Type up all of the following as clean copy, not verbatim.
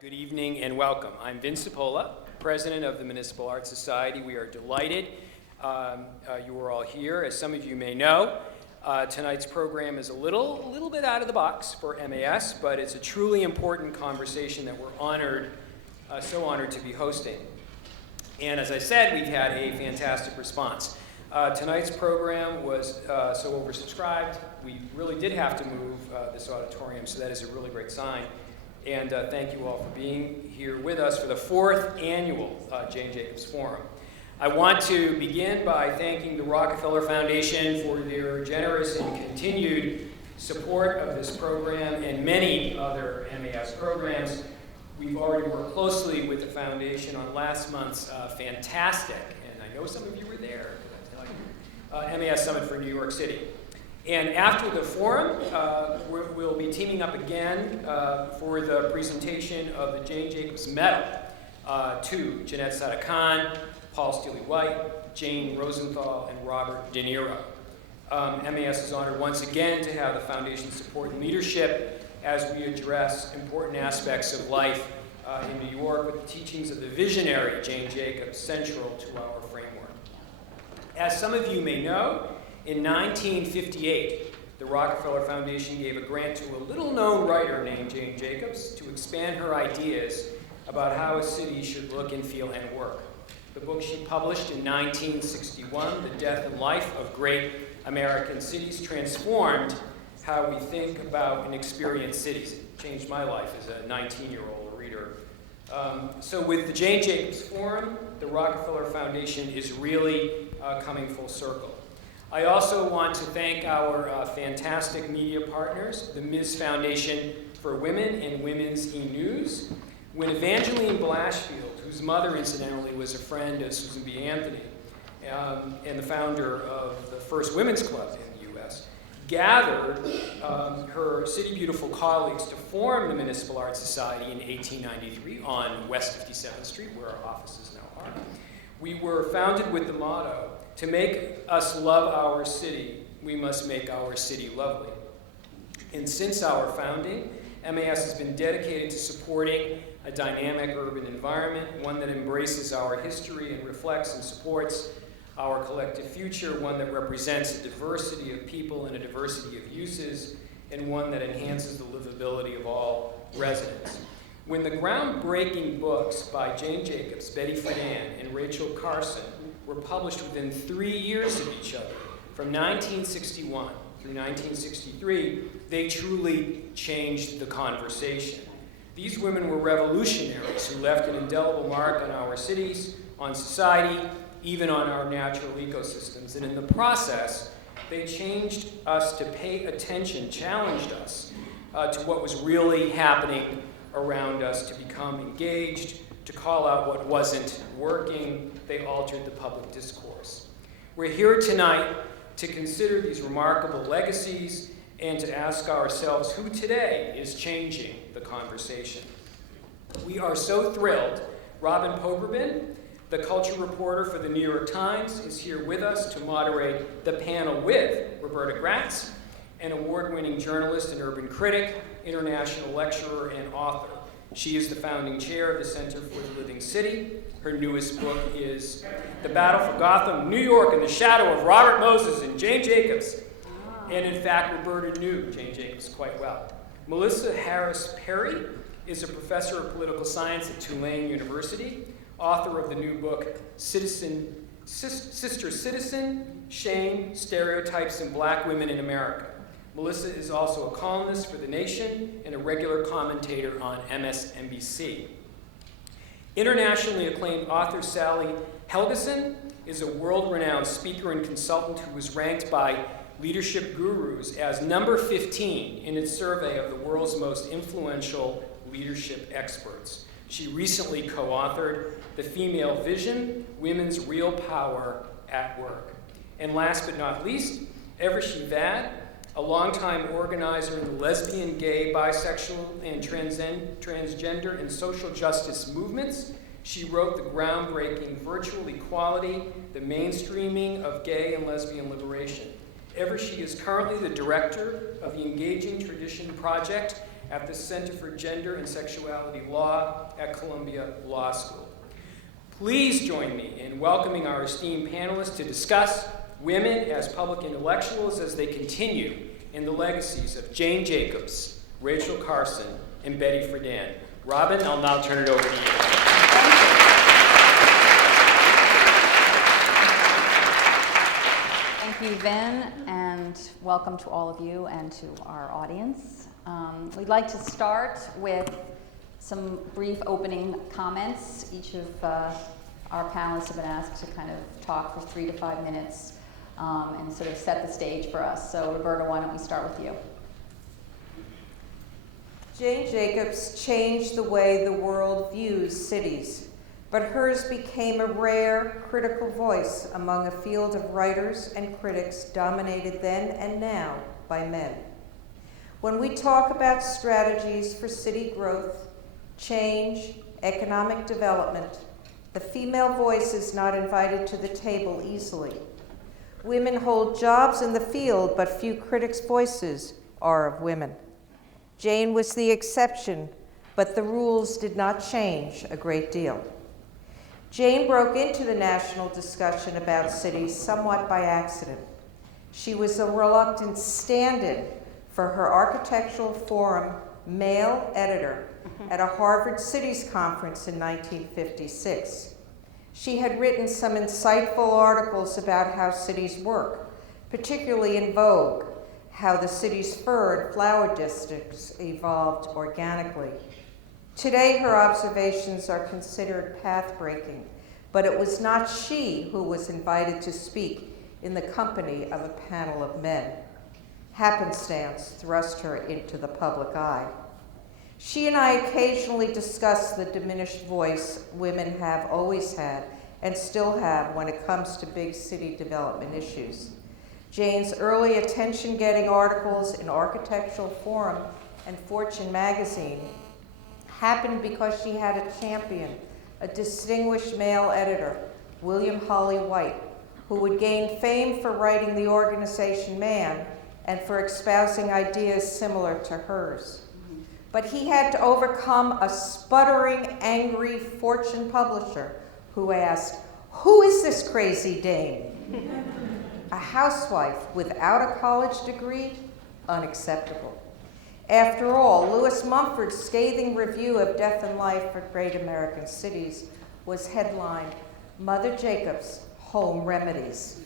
Good evening and welcome. I'm Vince Cipolla, President of the Municipal Art Society. We are delighted you are all here. As some of you may know, tonight's program is a little bit out of the box for MAS, but it's a truly important conversation that we're so honored to be hosting. And as I said, we've had a fantastic response. Tonight's program was so oversubscribed, we really did have to move this auditorium, so that is a really great sign. And thank you all for being here with us for the 4th annual Jane Jacobs Forum. I want to begin by thanking the Rockefeller Foundation for their generous and continued support of this program and many other MAS programs. We've already worked closely with the foundation on last month's fantastic, and I know some of you were there, MAS Summit for New York City. And after the forum, we'll be teaming up again for the presentation of the Jane Jacobs Medal to Jeanette Sadakan, Paul Steely-White, Jane Rosenthal, and Robert De Niro. MAS is honored once again to have the foundation's support and leadership as we address important aspects of life in New York with the teachings of the visionary Jane Jacobs central to our framework. As some of you may know, in 1958, the Rockefeller Foundation gave a grant to a little-known writer named Jane Jacobs to expand her ideas about how a city should look and feel and work. The book she published in 1961, The Death and Life of Great American Cities, transformed how we think about and experience cities. It changed my life as a 19-year-old reader. So with the Jane Jacobs Forum, the Rockefeller Foundation is really coming full circle. I also want to thank our fantastic media partners, the Ms. Foundation for Women and Women's E-News. When Evangeline Blashfield, whose mother incidentally was a friend of Susan B. Anthony and the founder of the first women's club in the U.S., gathered her City Beautiful colleagues to form the Municipal Art Society in 1893 on West 57th Street, where our offices now are. We were founded with the motto, to make us love our city, we must make our city lovely. And since our founding, MAS has been dedicated to supporting a dynamic urban environment, one that embraces our history and reflects and supports our collective future, one that represents a diversity of people and a diversity of uses, and one that enhances the livability of all residents. When the groundbreaking books by Jane Jacobs, Betty Friedan, and Rachel Carson were published within 3 years of each other, from 1961 through 1963, they truly changed the conversation. These women were revolutionaries who left an indelible mark on our cities, on society, even on our natural ecosystems. And in the process, they changed us to pay attention, challenged us to what was really happening around us, to become engaged, to call out what wasn't working. They altered the public discourse. We're here tonight to consider these remarkable legacies and to ask ourselves who today is changing the conversation. We are so thrilled. Robin Poberbin, the culture reporter for the New York Times, is here with us to moderate the panel with Roberta Gratz, an award-winning journalist and urban critic, international lecturer, and author. She is the founding chair of the Center for the Living City. Her newest book is The Battle for Gotham, New York in the Shadow of Robert Moses and Jane Jacobs. And in fact, Roberta knew Jane Jacobs quite well. Melissa Harris Perry is a professor of political science at Tulane University, author of the new book, Sister Citizen, Shame, Stereotypes in Black Women in America. Melissa is also a columnist for The Nation and a regular commentator on MSNBC. Internationally acclaimed author Sally Helgesen is a world-renowned speaker and consultant who was ranked by Leadership Gurus as number 15 in its survey of the world's most influential leadership experts. She recently co-authored The Female Vision, Women's Real Power at Work. And last but not least, Evershi Vad, a longtime organizer in the lesbian, gay, bisexual, and transgender and social justice movements. She wrote the groundbreaking Virtual Equality, the Mainstreaming of Gay and Lesbian Liberation. Evershi is currently the director of the Engaging Tradition Project at the Center for Gender and Sexuality Law at Columbia Law School. Please join me in welcoming our esteemed panelists to discuss women as public intellectuals as they continue in the legacies of Jane Jacobs, Rachel Carson, and Betty Friedan. Robin, I'll now turn it over to you. Thank you, Vin, and welcome to all of you and to our audience. We'd like to start with some brief opening comments. Each of our panelists have been asked to kind of talk for 3 to 5 minutes and sort of set the stage for us. So, Roberta, why don't we start with you? Jane Jacobs changed the way the world views cities, but hers became a rare, critical voice among a field of writers and critics dominated then and now by men. When we talk about strategies for city growth, change, economic development, the female voice is not invited to the table easily. Women hold jobs in the field, but few critics' voices are of women. Jane was the exception, but the rules did not change a great deal. Jane broke into the national discussion about cities somewhat by accident. She was a reluctant stand-in for her Architectural Forum male editor at a Harvard Cities Conference in 1956. She had written some insightful articles about how cities work, particularly in Vogue, how the city's fur and flower districts evolved organically. Today, her observations are considered path-breaking, but it was not she who was invited to speak in the company of a panel of men. Happenstance thrust her into the public eye. She and I occasionally discuss the diminished voice women have always had and still have when it comes to big city development issues. Jane's early attention-getting articles in Architectural Forum and Fortune magazine happened because she had a champion, a distinguished male editor, William Holly White, who would gain fame for writing the organization Man and for espousing ideas similar to hers. But he had to overcome a sputtering, angry Fortune publisher who asked, "Who is this crazy dame?" A housewife without a college degree? Unacceptable. After all, Lewis Mumford's scathing review of Death and Life for Great American Cities was headlined, "Mother Jacobs, Home Remedies."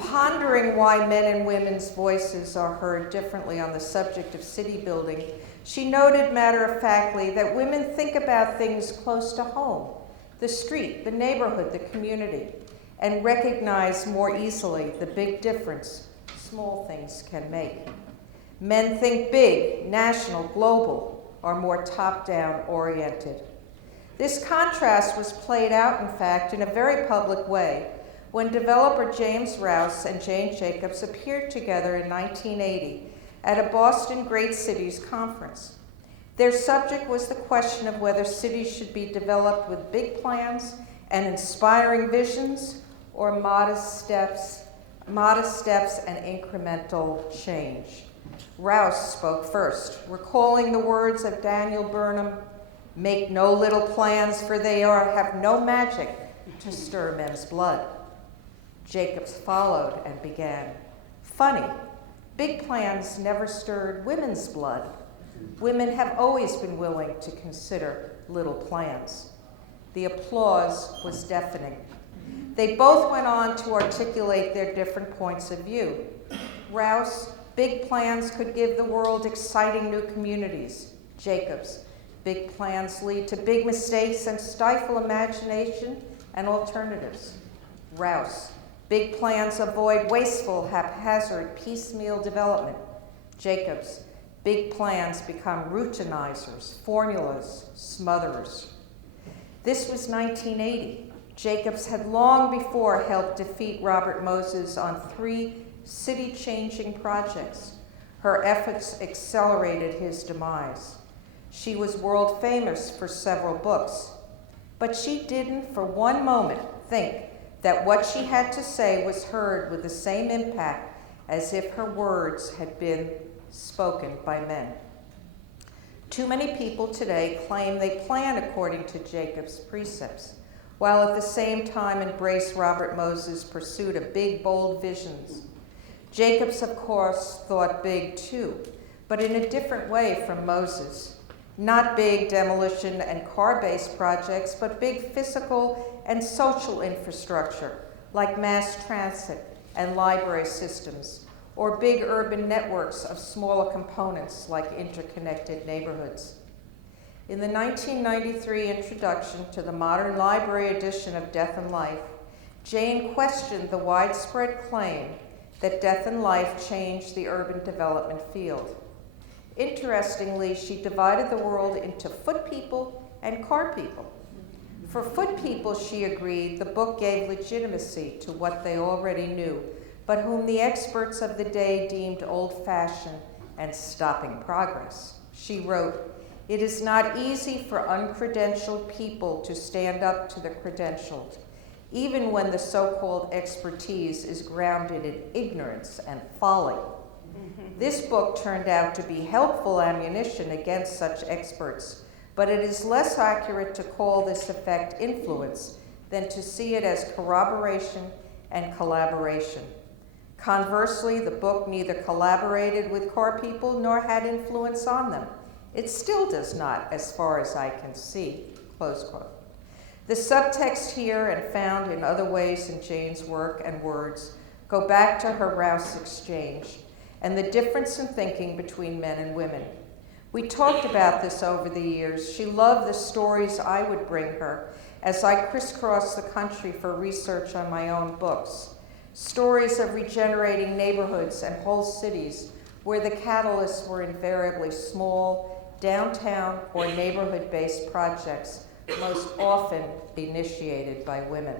Pondering why men and women's voices are heard differently on the subject of city building, she noted matter-of-factly that women think about things close to home, the street, the neighborhood, the community, and recognize more easily the big difference small things can make. Men think big, national, global, are more top-down oriented. This contrast was played out, in fact, in a very public way when developer James Rouse and Jane Jacobs appeared together in 1980 at a Boston Great Cities Conference. Their subject was the question of whether cities should be developed with big plans and inspiring visions, or modest steps and incremental change. Rouse spoke first, recalling the words of Daniel Burnham, "Make no little plans, for they have no magic to stir men's blood." Jacobs followed and began, "Funny, big plans never stirred women's blood. Women have always been willing to consider little plans." The applause was deafening. They both went on to articulate their different points of view. Rouse, big plans could give the world exciting new communities. Jacobs, big plans lead to big mistakes and stifle imagination and alternatives. Rouse, big plans avoid wasteful, haphazard, piecemeal development. Jacobs, big plans become routinizers, formulas, smotherers. This was 1980. Jacobs had long before helped defeat Robert Moses on 3 city-changing projects. Her efforts accelerated his demise. She was world famous for several books, but she didn't for one moment think that what she had to say was heard with the same impact as if her words had been spoken by men. Too many people today claim they plan according to Jacob's precepts, while at the same time embrace Robert Moses' pursuit of big, bold visions. Jacobs, of course, thought big too, but in a different way from Moses. Not big demolition and car-based projects, but big physical and social infrastructure, like mass transit and library systems, or big urban networks of smaller components like interconnected neighborhoods. In the 1993 introduction to the modern library edition of Death and Life, Jane questioned the widespread claim that death and life changed the urban development field. Interestingly, she divided the world into foot people and car people. For foot people, she agreed, the book gave legitimacy to what they already knew, but whom the experts of the day deemed old-fashioned and stopping progress. She wrote, "It is not easy for uncredentialed people to stand up to the credentialed, even when the so-called expertise is grounded in ignorance and folly." This book turned out to be helpful ammunition against such experts, but it is less accurate to call this effect influence than to see it as corroboration and collaboration. Conversely, the book neither collaborated with car people nor had influence on them. It still does not, as far as I can see, close quote. The subtext here and found in other ways in Jane's work and words go back to her Rouse exchange and the difference in thinking between men and women. We talked about this over the years. She loved the stories I would bring her as I crisscrossed the country for research on my own books. Stories of regenerating neighborhoods and whole cities where the catalysts were invariably small, downtown or neighborhood-based projects, most often initiated by women.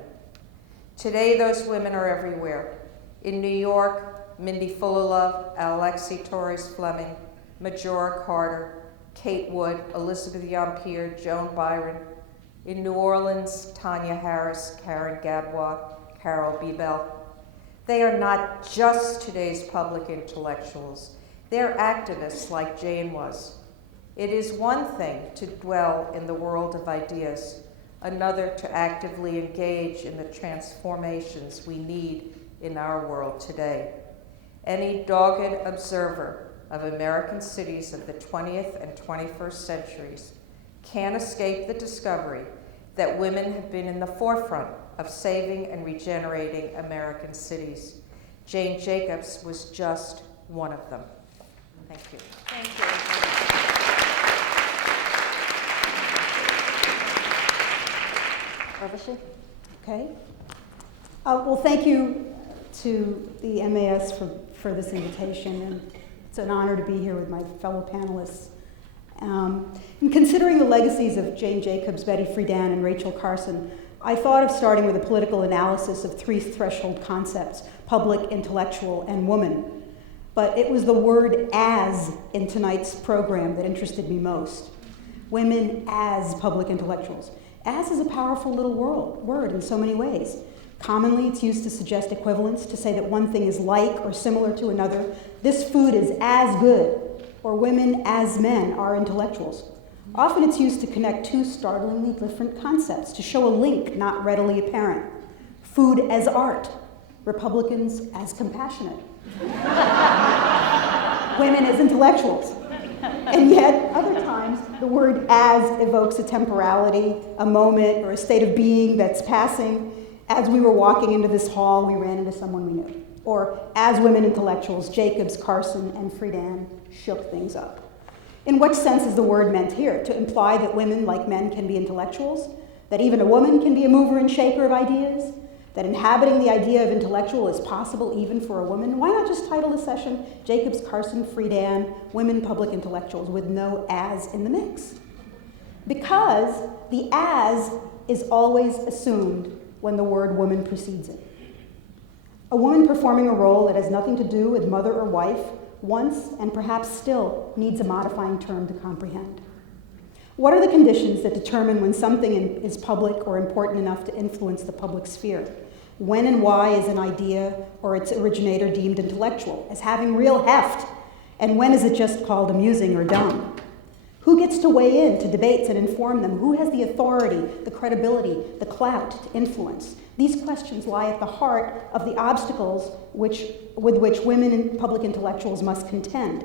Today, those women are everywhere. In New York, Mindy Fullilove, Alexi Torres Fleming, Majora Carter, Kate Wood, Elizabeth Yampier, Joan Byron. In New Orleans, Tanya Harris, Karen Gadbois, Carol Bebel. They are not just today's public intellectuals. They're activists like Jane was. It is one thing to dwell in the world of ideas, another to actively engage in the transformations we need in our world today. Any dogged observer of American cities of the 20th and 21st centuries can't escape the discovery that women have been in the forefront of saving and regenerating American cities. Jane Jacobs was just one of them. Thank you. Thank you. Roberta? Okay. Well, thank you to the MAS for this invitation, and it's an honor to be here with my fellow panelists. In considering the legacies of Jane Jacobs, Betty Friedan, and Rachel Carson, I thought of starting with a political analysis of three threshold concepts: public, intellectual, and woman. But it was the word "as" in tonight's program that interested me most. Women as public intellectuals. As is a powerful little word in so many ways. Commonly, it's used to suggest equivalence, to say that one thing is like or similar to another. This food is as good, or women as men are intellectuals. Often it's used to connect two startlingly different concepts, to show a link not readily apparent. Food as art, Republicans as compassionate. Women as intellectuals. And yet, other times, the word as evokes a temporality, a moment, or a state of being that's passing. As we were walking into this hall, we ran into someone we knew. Or, as women intellectuals, Jacobs, Carson, and Friedan shook things up. In what sense is the word meant here? To imply that women, like men, can be intellectuals? That even a woman can be a mover and shaker of ideas? That inhabiting the idea of intellectual is possible even for a woman? Why not just title the session Jacobs, Carson, Friedan, Women Public Intellectuals, with no as in the mix? Because the as is always assumed when the word woman precedes it. A woman performing a role that has nothing to do with mother or wife once and perhaps still needs a modifying term to comprehend. What are the conditions that determine when something is public or important enough to influence the public sphere? When and why is an idea or its originator deemed intellectual, as having real heft? And when is it just called amusing or dumb? Who gets to weigh in to debates and inform them? Who has the authority, the credibility, the clout to influence? These questions lie at the heart of the obstacles with which women and public intellectuals must contend.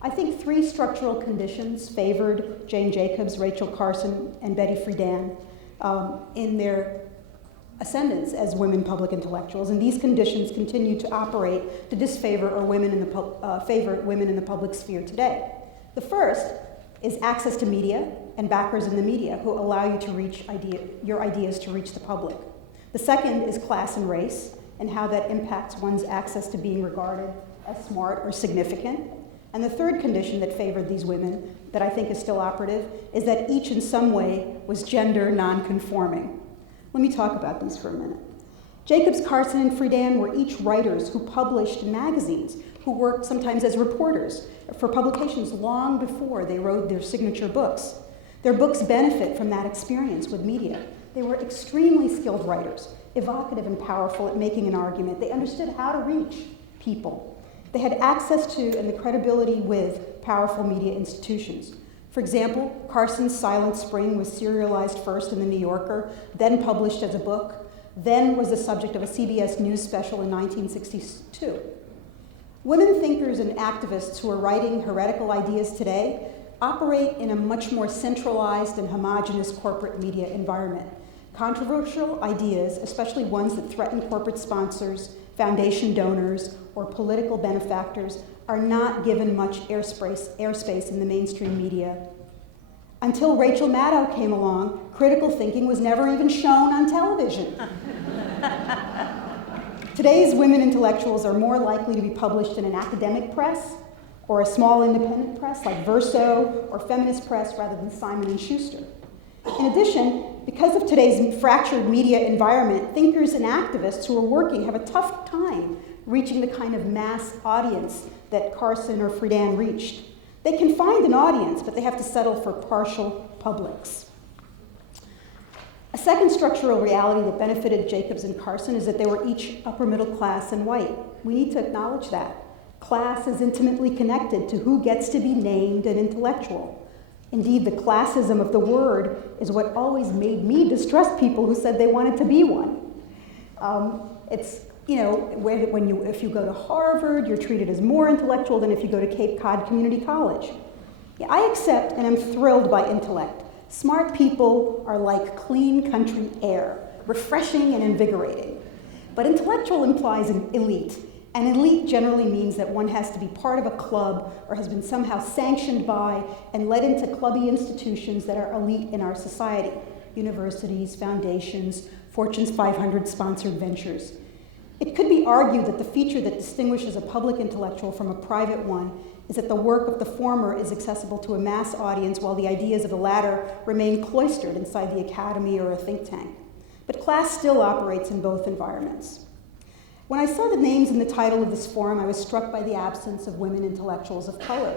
I think three structural conditions favored Jane Jacobs, Rachel Carson, and Betty Friedan in their ascendance as women public intellectuals, and these conditions continue to operate to disfavor or favor women in the public sphere today. The first is access to media and backers in the media who allow you to reach your ideas to reach the public. The second is class and race and how that impacts one's access to being regarded as smart or significant. And the third condition that favored these women, that I think is still operative, is that each in some way was gender non-conforming. Let me talk about these for a minute. Jacobs, Carson, and Friedan were each writers who published in magazines, who worked sometimes as reporters for publications long before they wrote their signature books. Their books benefit from that experience with media. They were extremely skilled writers, evocative and powerful at making an argument. They understood how to reach people. They had access to and the credibility with powerful media institutions. For example, Carson's Silent Spring was serialized first in The New Yorker, then published as a book, then was the subject of a CBS News special in 1962. Women thinkers and activists who are writing heretical ideas today operate in a much more centralized and homogenous corporate media environment. Controversial ideas, especially ones that threaten corporate sponsors, foundation donors, or political benefactors, are not given much airspace in the mainstream media. Until Rachel Maddow came along, critical thinking was never even shown on television. Today's women intellectuals are more likely to be published in an academic press or a small independent press like Verso or feminist press rather than Simon & Schuster. In addition, because of today's fractured media environment, thinkers and activists who are working have a tough time reaching the kind of mass audience that Carson or Friedan reached. They can find an audience, but they have to settle for partial publics. A second structural reality that benefited Jacobs and Carson is that they were each upper middle class and white. We need to acknowledge that. Class is intimately connected to who gets to be named an intellectual. Indeed, the classism of the word is what always made me distrust people who said they wanted to be one. If you go to Harvard, you're treated as more intellectual than if you go to Cape Cod Community College. Yeah, I accept and am thrilled by intellect. Smart people are like clean country air, refreshing and invigorating. But intellectual implies an elite, and elite generally means that one has to be part of a club or has been somehow sanctioned by and led into clubby institutions that are elite in our society, universities, foundations, Fortune's 500 sponsored ventures. It could be argued that the feature that distinguishes a public intellectual from a private one is that the work of the former is accessible to a mass audience while the ideas of the latter remain cloistered inside the academy or a think tank. But class still operates in both environments. When I saw the names in the title of this forum, I was struck by the absence of women intellectuals of color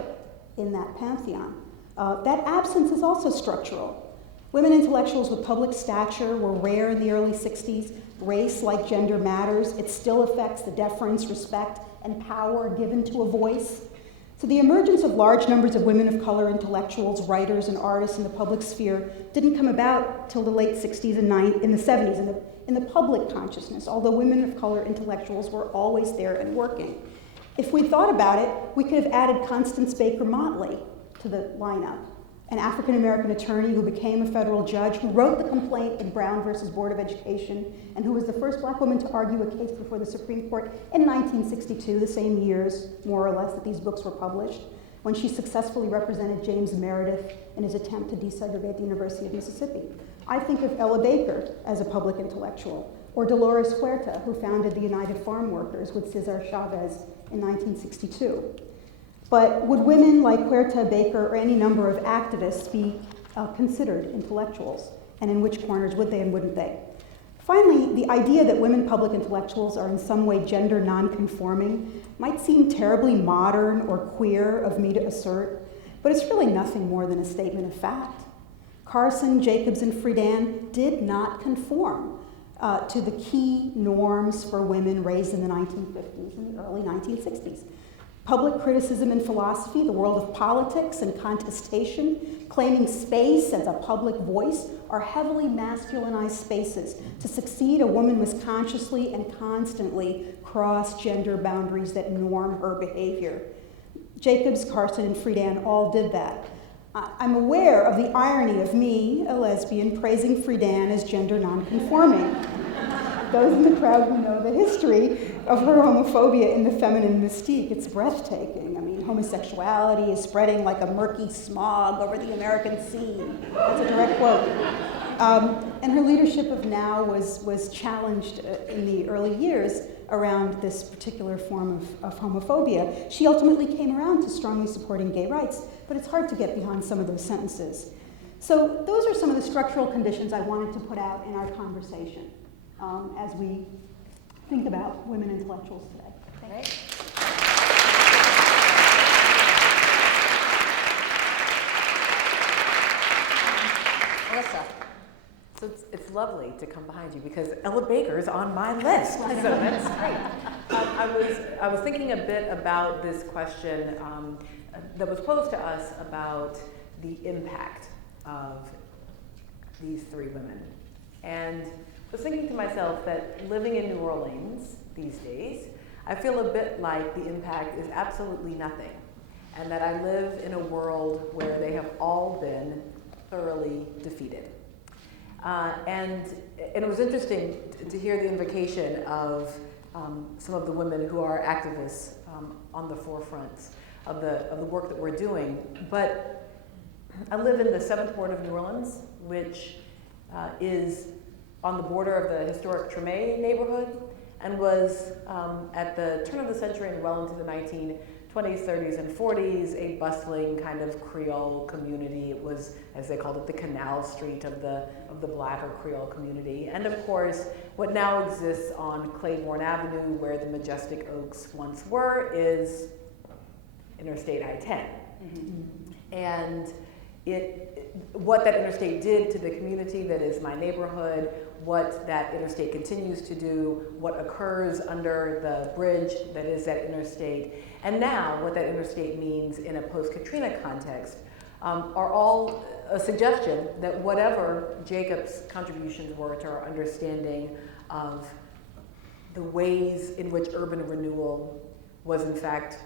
in that pantheon. That absence is also structural. Women intellectuals with public stature were rare in the early 60s. Race, like gender, matters. It still affects the deference, respect, and power given to a voice. So the emergence of large numbers of women of color intellectuals, writers, and artists in the public sphere didn't come about till the late 60s and in the 70s in the public consciousness, although women of color intellectuals were always there and working. If we thought about it, we could have added Constance Baker Motley to the lineup, an African-American attorney who became a federal judge, who wrote the complaint in Brown versus Board of Education, and who was the first black woman to argue a case before the Supreme Court in 1962, the same years, more or less, that these books were published, when she successfully represented James Meredith in his attempt to desegregate the University of Mississippi. I think of Ella Baker as a public intellectual, or Dolores Huerta, who founded the United Farm Workers with Cesar Chavez in 1962. But would women like Huerta, Baker, or any number of activists be considered intellectuals? And in which corners would they and wouldn't they? Finally, the idea that women public intellectuals are in some way gender non-conforming might seem terribly modern or queer of me to assert, but it's really nothing more than a statement of fact. Carson, Jacobs, and Friedan did not conform to the key norms for women raised in the 1950s and the early 1960s. Public criticism in philosophy, the world of politics and contestation, claiming space as a public voice are heavily masculinized spaces. To succeed, a woman must consciously and constantly cross gender boundaries that norm her behavior. Jacobs, Carson, and Friedan all did that. I'm aware of the irony of me, a lesbian, praising Friedan as gender nonconforming. Those in the crowd who know the history of her homophobia in the feminine mystique, it's breathtaking. I mean, homosexuality is spreading like a murky smog over the American scene. That's a direct quote. And her leadership of NOW was challenged in the early years around this particular form of homophobia. She ultimately came around to strongly supporting gay rights, but it's hard to get behind some of those sentences. So those are some of the structural conditions I wanted to put out in our conversation as we think about women intellectuals today. Thank you. Melissa. So it's lovely to come behind you because Ella Baker's on my list, so that's great. I was thinking a bit about this question that was posed to us about the impact of these three women. And I was thinking to myself that living in New Orleans these days, I feel a bit like the impact is absolutely nothing, and that I live in a world where they have all been thoroughly defeated. And it was interesting to hear the invocation of some of the women who are activists on the forefront of the work that we're doing. But I live in the 7th Ward of New Orleans, which is on the border of the historic Treme neighborhood, and was at the turn of the century and well into the 1920s, 30s, and 40s, a bustling kind of Creole community. It was, as they called it, the Canal Street of the Black or Creole community. And of course, what now exists on Claiborne Avenue, where the Majestic Oaks once were, is Interstate I-10. Mm-hmm. And what that interstate did to the community that is my neighborhood, what that interstate continues to do, what occurs under the bridge that is that interstate, and now what that interstate means in a post-Katrina context, are all a suggestion that whatever Jacobs' contributions were to our understanding of the ways in which urban renewal was in fact,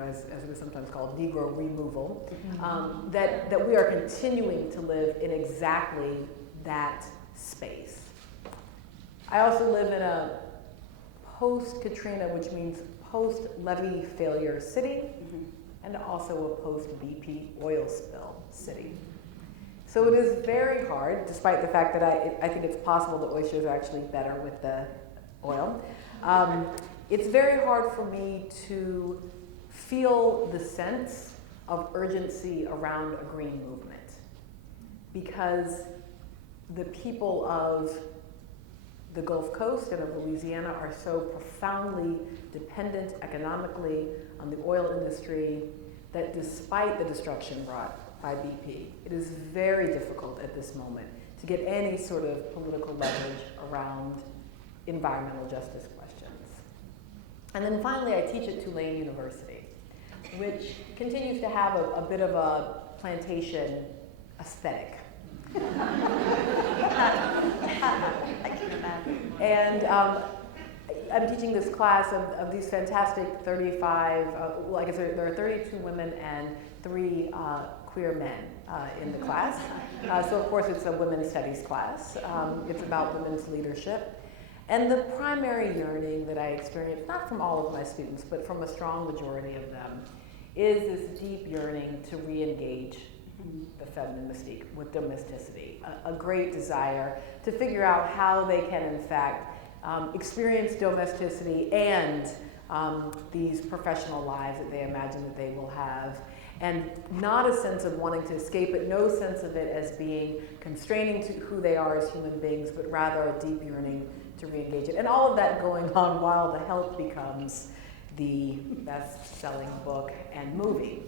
as it was sometimes called, Negro removal, that we are continuing to live in exactly that space. I also live in a post-Katrina, which means post-levee failure city, and also a post-BP oil spill city. So it is very hard, despite the fact that I think it's possible that oysters are actually better with the oil. It's very hard for me to feel the sense of urgency around a green movement, because the people of the Gulf Coast and of Louisiana are so profoundly dependent economically on the oil industry that despite the destruction brought by BP, it is very difficult at this moment to get any sort of political leverage around environmental justice questions. And then finally, I teach at Tulane University, which continues to have a bit of a plantation aesthetic. I can imagine. And I'm teaching this class of these fantastic 35, I guess there are 32 women and 3 queer men in the class. So of course it's a women's studies class. It's about women's leadership. And the primary yearning that I experience, not from all of my students, but from a strong majority of them, is this deep yearning to re-engage the feminine mystique with domesticity, a great desire to figure out how they can in fact experience domesticity and these professional lives that they imagine that they will have, and not a sense of wanting to escape it, no sense of it as being constraining to who they are as human beings, but rather a deep yearning to re-engage it. And all of that going on while The Help becomes the best-selling book and movie.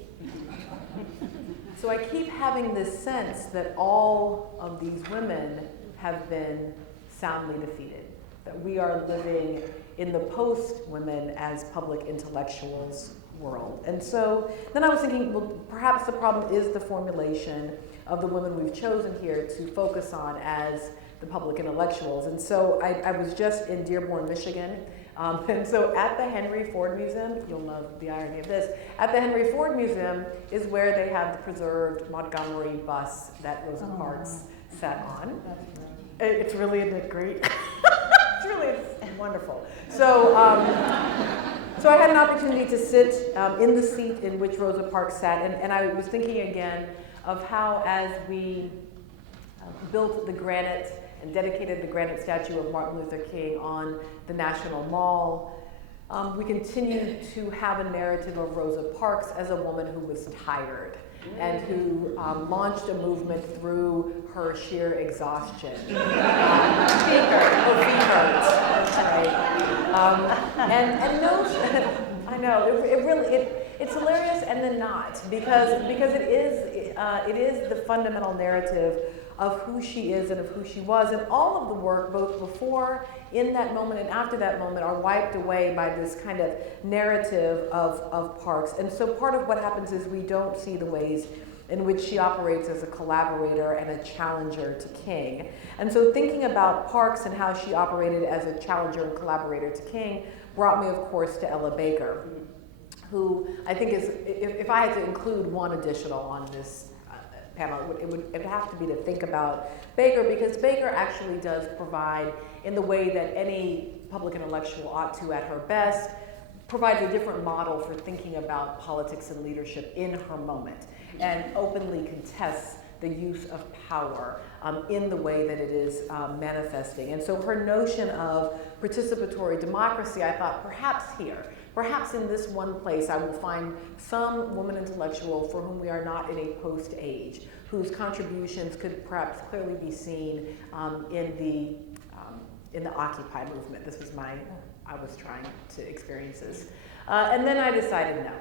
So I keep having this sense that all of these women have been soundly defeated, that we are living in the post-women as public intellectuals world. And so then I was thinking, well, perhaps the problem is the formulation of the women we've chosen here to focus on as the public intellectuals. And so I was just in Dearborn, Michigan. And so at the Henry Ford Museum, you'll know the irony of this, at the Henry Ford Museum is where they have the preserved Montgomery bus that Rosa Parks sat on. It's really, isn't it great? It's wonderful. So, so I had an opportunity to sit in the seat in which Rosa Parks sat, and I was thinking again of how as we built the granite and dedicated the granite statue of Martin Luther King on the National Mall, we continue to have a narrative of Rosa Parks as a woman who was tired and who launched a movement through her sheer exhaustion. Feet hurts. That's right. And no, I know it really it's hilarious and then not because it is the fundamental narrative of who she is and of who she was, and all of the work, both before, in that moment, and after that moment, are wiped away by this kind of narrative of Parks. And so part of what happens is we don't see the ways in which she operates as a collaborator and a challenger to King. And so thinking about Parks and how she operated as a challenger and collaborator to King brought me, of course, to Ella Baker, who I think is, if I had to include one additional on this panel, it would have to be to think about Baker, because Baker actually does provide, in the way that any public intellectual ought to at her best, provides a different model for thinking about politics and leadership in her moment, and openly contests the use of power in the way that it is manifesting. And so her notion of participatory democracy, I thought perhaps here, perhaps in this one place, I will find some woman intellectual for whom we are not in a post-age, whose contributions could perhaps clearly be seen in the Occupy movement. This was I was trying to experience this. And then I decided no.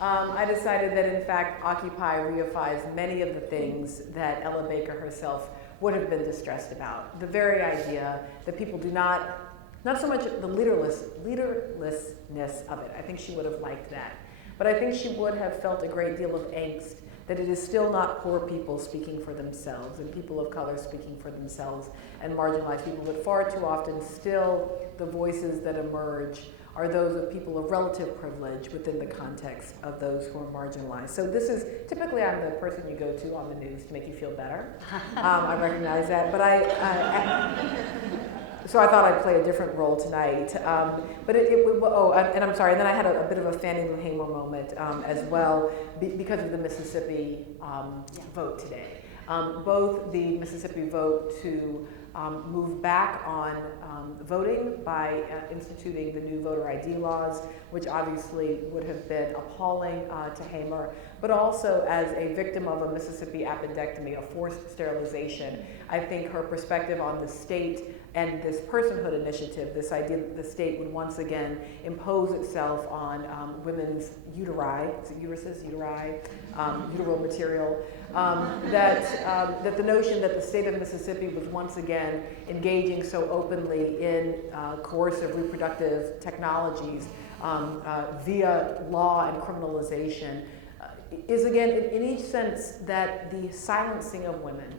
I decided that in fact Occupy reifies many of the things that Ella Baker herself would have been distressed about. The very idea that people do not so much the leaderlessness of it. I think she would have liked that. But I think she would have felt a great deal of angst that it is still not poor people speaking for themselves and people of color speaking for themselves and marginalized people, but far too often still the voices that emerge are those of people of relative privilege within the context of those who are marginalized. So this is, typically I'm the person you go to on the news to make you feel better. I recognize that, but so I thought I'd play a different role tonight. But and I'm sorry, and then I had a bit of a Fannie Lou Hamer moment as well because of the Mississippi vote today. Both the Mississippi vote to move back on voting by instituting the new voter ID laws, which obviously would have been appalling to Hamer, but also as a victim of a Mississippi appendectomy, a forced sterilization. I think her perspective on the state and this personhood initiative, this idea that the state would once again impose itself on women's uteri, is it uteruses, uteri, uteral material, that the notion that the state of Mississippi was once again engaging so openly in coercive reproductive technologies via law and criminalization is again, in each sense, that the silencing of women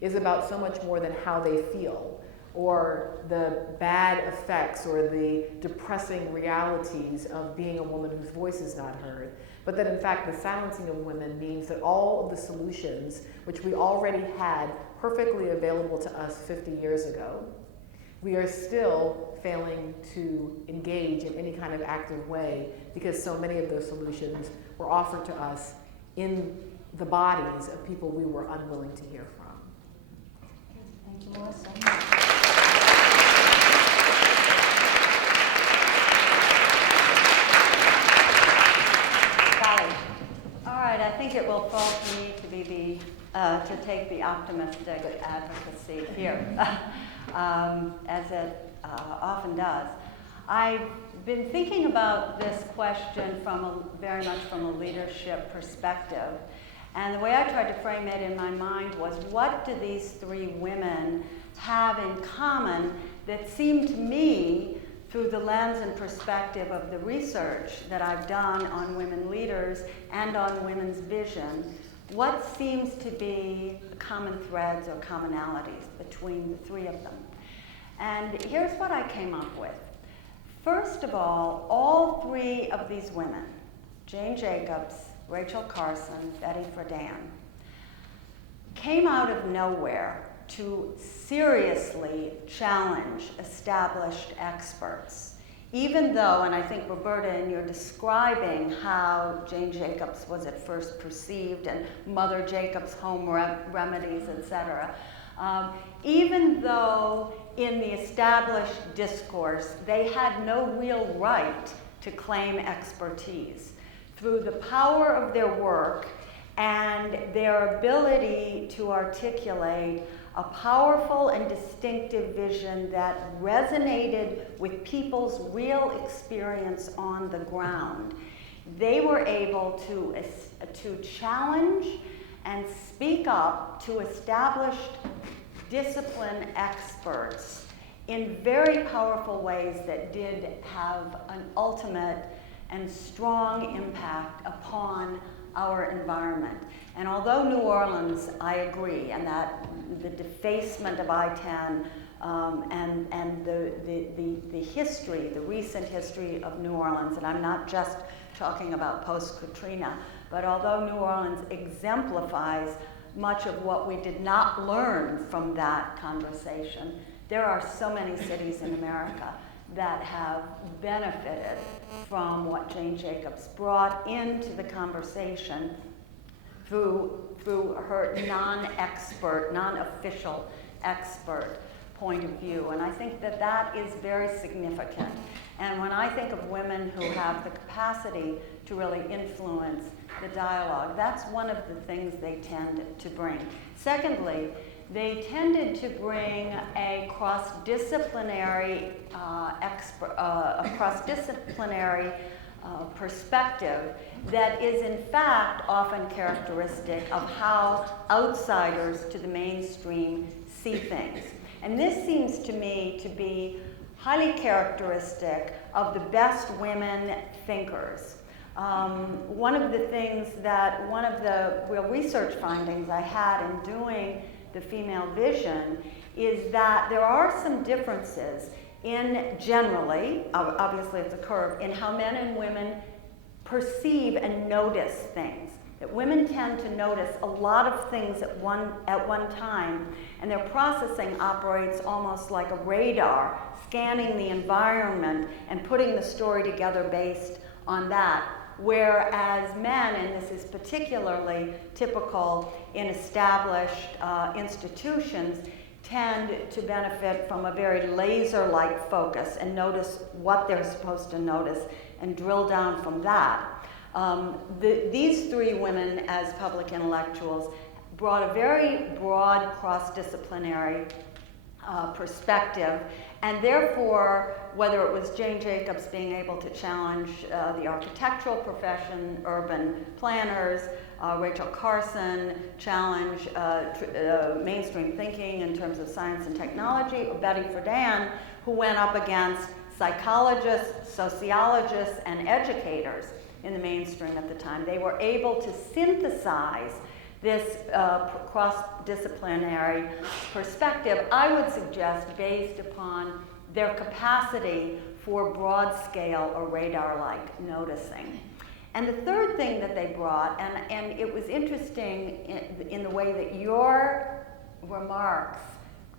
is about so much more than how they feel, or the bad effects or the depressing realities of being a woman whose voice is not heard, but that in fact the silencing of women means that all of the solutions which we already had perfectly available to us 50 years ago, we are still failing to engage in any kind of active way because so many of those solutions were offered to us in the bodies of people we were unwilling to hear from. Thank you, Melissa. I think it will fall to me to take the optimistic advocacy here, as it often does. I've been thinking about this question very much from a leadership perspective, and the way I tried to frame it in my mind was, what do these three women have in common that seemed to me through the lens and perspective of the research that I've done on women leaders and on women's vision, what seems to be common threads or commonalities between the three of them. And here's what I came up with. First of all three of these women, Jane Jacobs, Rachel Carson, Betty Friedan, came out of nowhere to seriously challenge established experts. Even though, and I think Roberta, in your describing how Jane Jacobs was at first perceived and Mother Jacobs' home remedies, etc., even though in the established discourse they had no real right to claim expertise, through the power of their work and their ability to articulate a powerful and distinctive vision that resonated with people's real experience on the ground, they were able to challenge and speak up to established discipline experts in very powerful ways that did have an ultimate and strong impact upon our environment. And although New Orleans, I agree, and that the defacement of I-10 and the history, the recent history of New Orleans, and I'm not just talking about post-Katrina, but although New Orleans exemplifies much of what we did not learn from that conversation, there are so many cities in America that have benefited from what Jane Jacobs brought into the conversation through her non-expert, non-official expert point of view. And I think that that is very significant. And when I think of women who have the capacity to really influence the dialogue, that's one of the things they tend to bring. Secondly, they tended to bring a cross-disciplinary perspective that is in fact often characteristic of how outsiders to the mainstream see things. And this seems to me to be highly characteristic of the best women thinkers. One of the real research findings I had in doing the female vision is that there are some differences in generally, obviously it's a curve, in how men and women perceive and notice things. That women tend to notice a lot of things at one time, and their processing operates almost like a radar, scanning the environment and putting the story together based on that. Whereas men, and this is particularly typical in established institutions, tend to benefit from a very laser-like focus and notice what they're supposed to notice and drill down from that. These three women as public intellectuals brought a very broad cross-disciplinary perspective, and therefore, whether it was Jane Jacobs being able to challenge the architectural profession, urban planners, Rachel Carson challenge mainstream thinking in terms of science and technology, or Betty Friedan, who went up against psychologists, sociologists, and educators in the mainstream at the time. They were able to synthesize this cross-disciplinary perspective, I would suggest, based upon their capacity for broad-scale or radar-like noticing. And the third thing that they brought, and it was interesting in the way that your remarks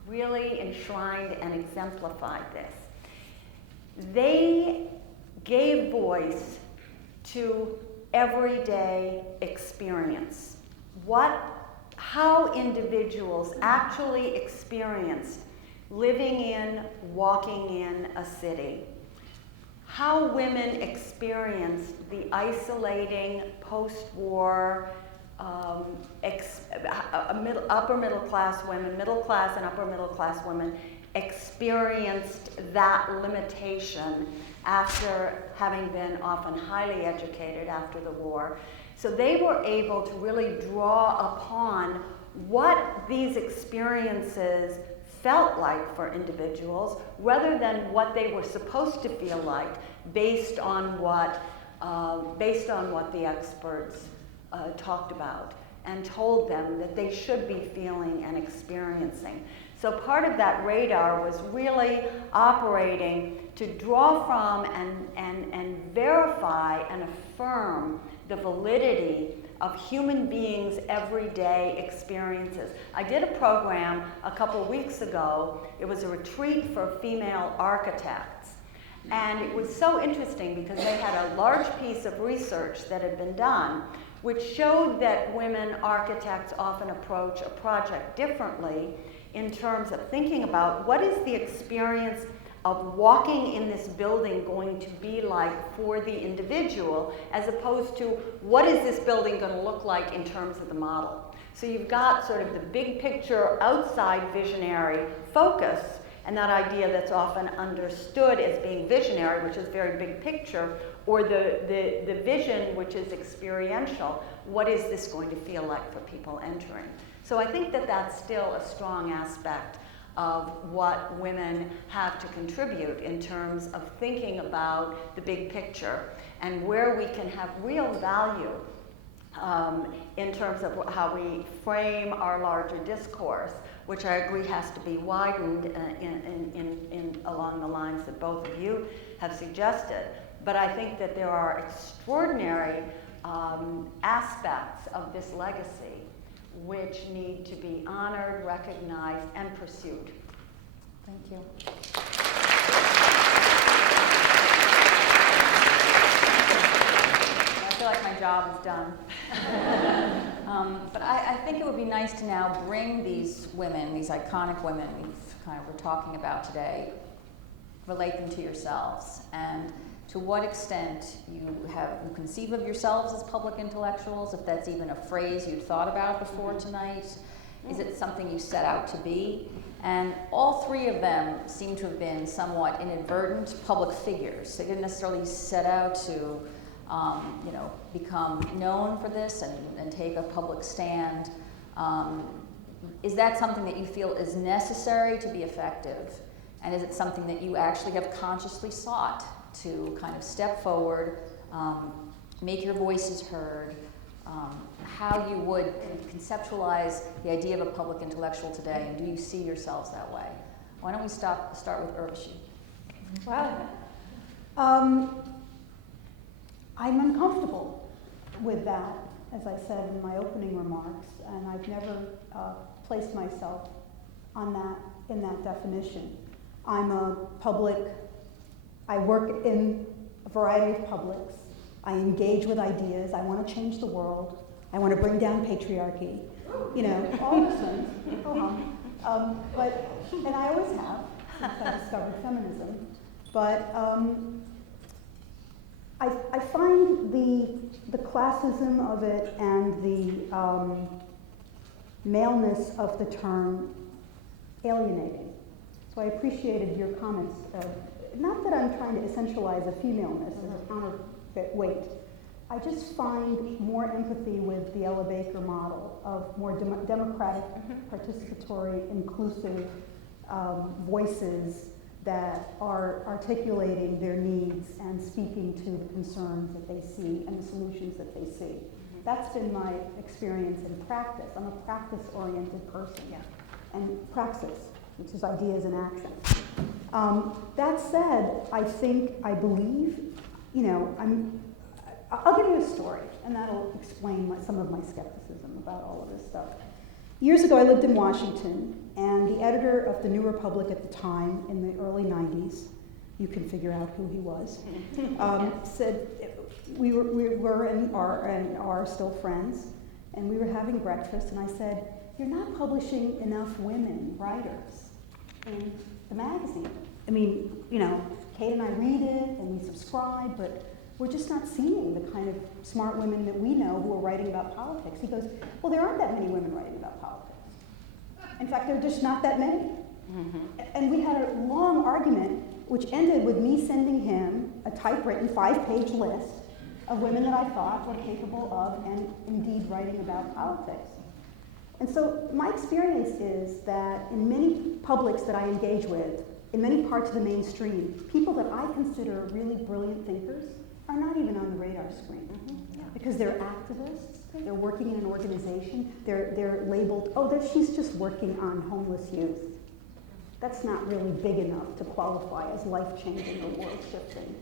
really enshrined and exemplified this. They gave voice to everyday experience. How individuals actually experienced living in, walking in a city. How women experienced the isolating post-war upper middle class women, middle class and upper middle class women experienced that limitation after having been often highly educated after the war. So they were able to really draw upon what these experiences felt like for individuals, rather than what they were supposed to feel like based on what the experts talked about and told them that they should be feeling and experiencing. So part of that radar was really operating to draw from and verify and affirm the validity of human beings' everyday experiences. I did a program a couple weeks ago. It was a retreat for female architects. And it was so interesting because they had a large piece of research that had been done which showed that women architects often approach a project differently in terms of thinking about what is the experience of walking in this building going to be like for the individual, as opposed to what is this building going to look like in terms of the model. So you've got sort of the big picture outside visionary focus, and that idea that's often understood as being visionary, which is very big picture, or the vision, which is experiential. What is this going to feel like for people entering? So I think that that's still a strong aspect of what women have to contribute in terms of thinking about the big picture and where we can have real value in terms of how we frame our larger discourse, which I agree has to be widened along the lines that both of you have suggested. But I think that there are extraordinary aspects of this legacy which need to be honored, recognized, and pursued. Thank you. I feel like my job is done. But I think it would be nice to now bring these women, these iconic women we're talking about today, relate them to yourselves, and to what extent you conceive of yourselves as public intellectuals, if that's even a phrase you'd thought about before tonight. Is it something you set out to be? And all three of them seem to have been somewhat inadvertent public figures. They didn't necessarily set out to become known for this and take a public stand. Is that something that you feel is necessary to be effective? And is it something that you actually have consciously sought to kind of step forward, make your voices heard, how you would conceptualize the idea of a public intellectual today, and do you see yourselves that way? Why don't we start with Urvashi? Wow. I'm uncomfortable with that, as I said in my opening remarks, and I've never placed myself in that definition. I'm a public. I work in a variety of publics. I engage with ideas. I want to change the world. I want to bring down patriarchy. All those things. And I always have since I discovered feminism. But I find the classism of it and the maleness of the term alienating. So I appreciated your comments. Not that I'm trying to essentialize a femaleness as a counterweight. I just find more empathy with the Ella Baker model of more democratic, participatory, inclusive voices that are articulating their needs and speaking to the concerns that they see and the solutions that they see. That's been my experience in practice. I'm a practice-oriented person. Yeah. And praxis, which is ideas in action. That said, I believe, I'll give you a story, and that'll explain some of my skepticism about all of this stuff. Years ago, I lived in Washington, and the editor of the New Republic at the time, in the early 90s, you can figure out who he was, said, we were and are still friends, and we were having breakfast, and I said, "You're not publishing enough women writers in the magazine. I mean, Kate and I read it and we subscribe, but we're just not seeing the kind of smart women that we know who are writing about politics." He goes, "Well, there aren't that many women writing about politics. In fact, there are just not that many." And we had a long argument, which ended with me sending him a typewritten 5-page list of women that I thought were capable of and indeed writing about politics. And so my experience is that in many publics that I engage with, in many parts of the mainstream, people that I consider really brilliant thinkers are not even on the radar screen. Because they're activists, they're working in an organization, they're labeled, she's just working on homeless youth. That's not really big enough to qualify as life-changing or world-shifting.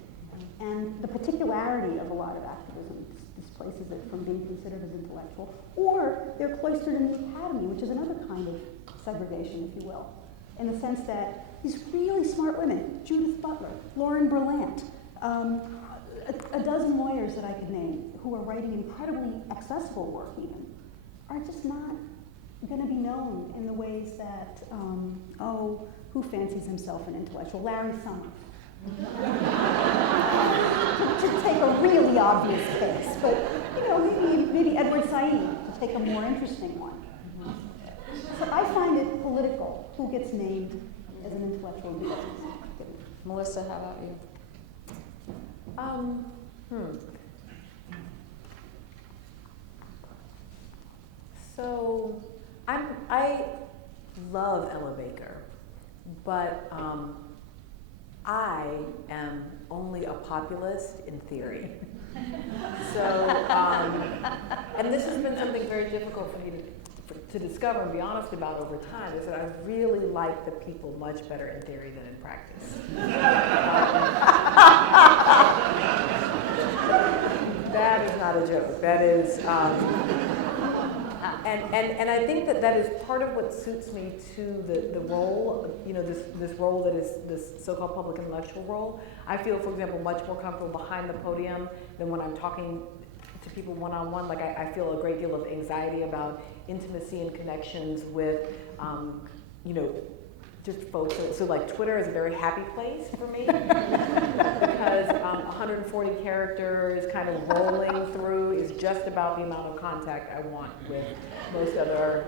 And the particularity of a lot of activism displaces it from being considered as intellectual, or they're cloistered in the academy, which is another kind of segregation, if you will, in the sense that these really smart women, Judith Butler, Lauren Berlant, a dozen lawyers that I could name who are writing incredibly accessible work even, are just not going to be known in the ways that, who fancies himself an intellectual? Larry Summers. to take a really obvious case, but maybe Edward Said to take a more interesting one. So I find it political who gets named as an intellectual. Melissa, how about you? So I love Ella Baker, but I am only a populist in theory. So, and this has been something very difficult for me to discover and be honest about over time, is that I really like the people much better in theory than in practice. That is not a joke. That is, and I think that is part of what suits me to the role, this role that is this so-called public intellectual role. I feel, for example, much more comfortable behind the podium than when I'm talking to people one-on-one. Like I feel a great deal of anxiety about intimacy and connections with, just folks. So like Twitter is a very happy place for me because 140 characters kind of rolling through is just about the amount of contact I want with most other.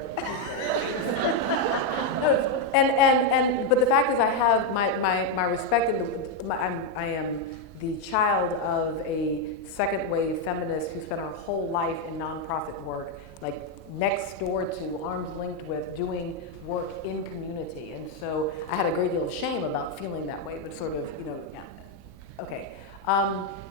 But the fact is, I have my respect, and I am the child of a second wave feminist who spent her whole life in nonprofit work, like next door to, arms linked with, doing work in community. And so I had a great deal of shame about feeling that way, but sort of, yeah. Okay.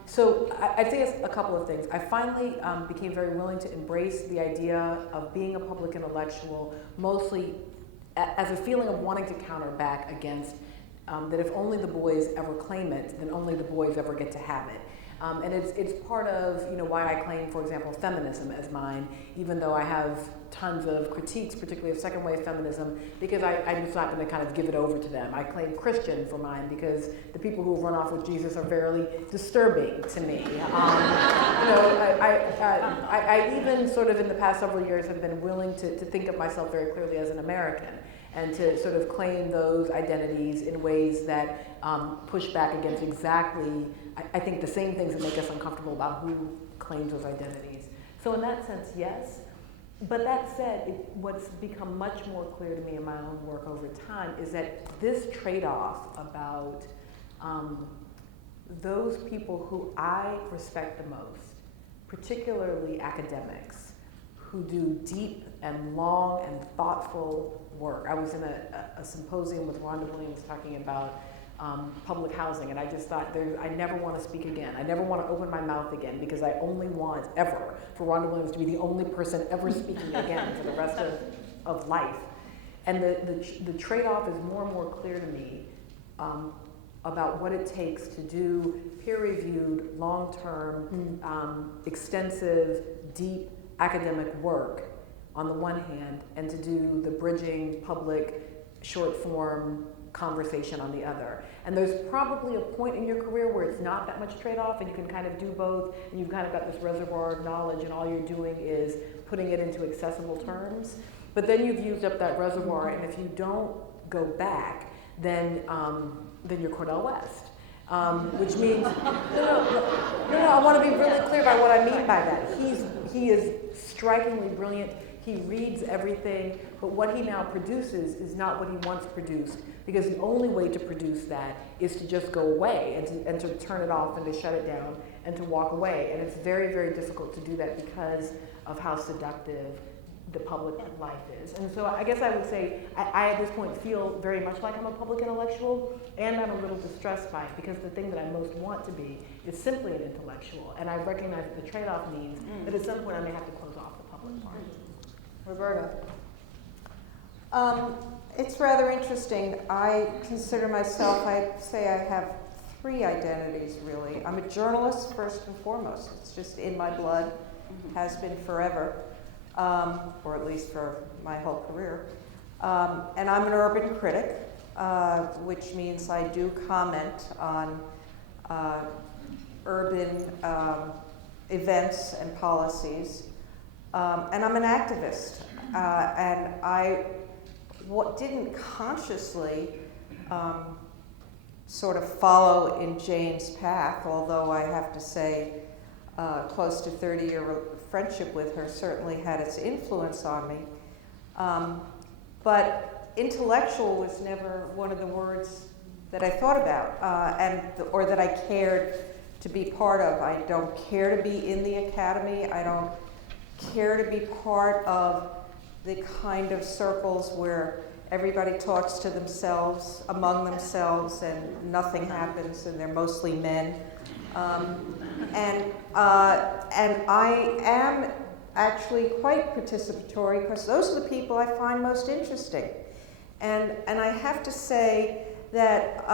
So I'd say a couple of things. I finally became very willing to embrace the idea of being a public intellectual, mostly as a feeling of wanting to counter back against that if only the boys ever claim it, then only the boys ever get to have it. And it's part of why I claim, for example, feminism as mine, even though I have tons of critiques, particularly of second wave feminism, because I'm just not going to kind of give it over to them. I claim Christian for mine because the people who run off with Jesus are very disturbing to me. I even sort of in the past several years have been willing to think of myself very clearly as an American, and to sort of claim those identities in ways that push back against exactly, I think, the same things that make us uncomfortable about who claims those identities. So in that sense, yes. But that said, what's become much more clear to me in my own work over time is that this trade-off about those people who I respect the most, particularly academics, who do deep and long and thoughtful work. I was in a symposium with Rhonda Williams talking about public housing, and I just thought, I never want to speak again. I never want to open my mouth again, because I only want, ever, for Rhonda Williams to be the only person ever speaking again for the rest of life. And the trade-off is more and more clear to me about what it takes to do peer-reviewed, long-term, extensive, deep academic work on the one hand, and to do the bridging public short-form conversation on the other. And there's probably a point in your career where it's not that much trade-off, and you can kind of do both, and you've kind of got this reservoir of knowledge, and all you're doing is putting it into accessible terms. But then you've used up that reservoir, and if you don't go back, then you're Cornel West. Which means, no, I want to be really clear about what I mean by that. He is strikingly brilliant. He reads everything, but what he now produces is not what he once produced, because the only way to produce that is to just go away and to turn it off and to shut it down and to walk away. And it's very, very difficult to do that because of how seductive the public life is. And so I guess I would say I at this point feel very much like I'm a public intellectual, and I'm a little distressed by it, because the thing that I most want to be is simply an intellectual. And I recognize that the trade-off means that at some point I may have to close off the public part. Roberta. It's rather interesting. I consider myself, I'd say I have 3 identities, really. I'm a journalist, first and foremost. It's just in my blood, has been forever, or at least for my whole career. And I'm an urban critic, which means I do comment on urban events and policies. And I'm an activist. And I didn't consciously sort of follow in Jane's path, although I have to say close to 30-year friendship with her certainly had its influence on me. But intellectual was never one of the words that I thought about or that I cared to be part of. I don't care to be in the academy. I don't care to be part of the kind of circles where everybody talks to themselves, among themselves, and nothing happens, and they're mostly men. And I am actually quite participatory, because those are the people I find most interesting. And I have to say that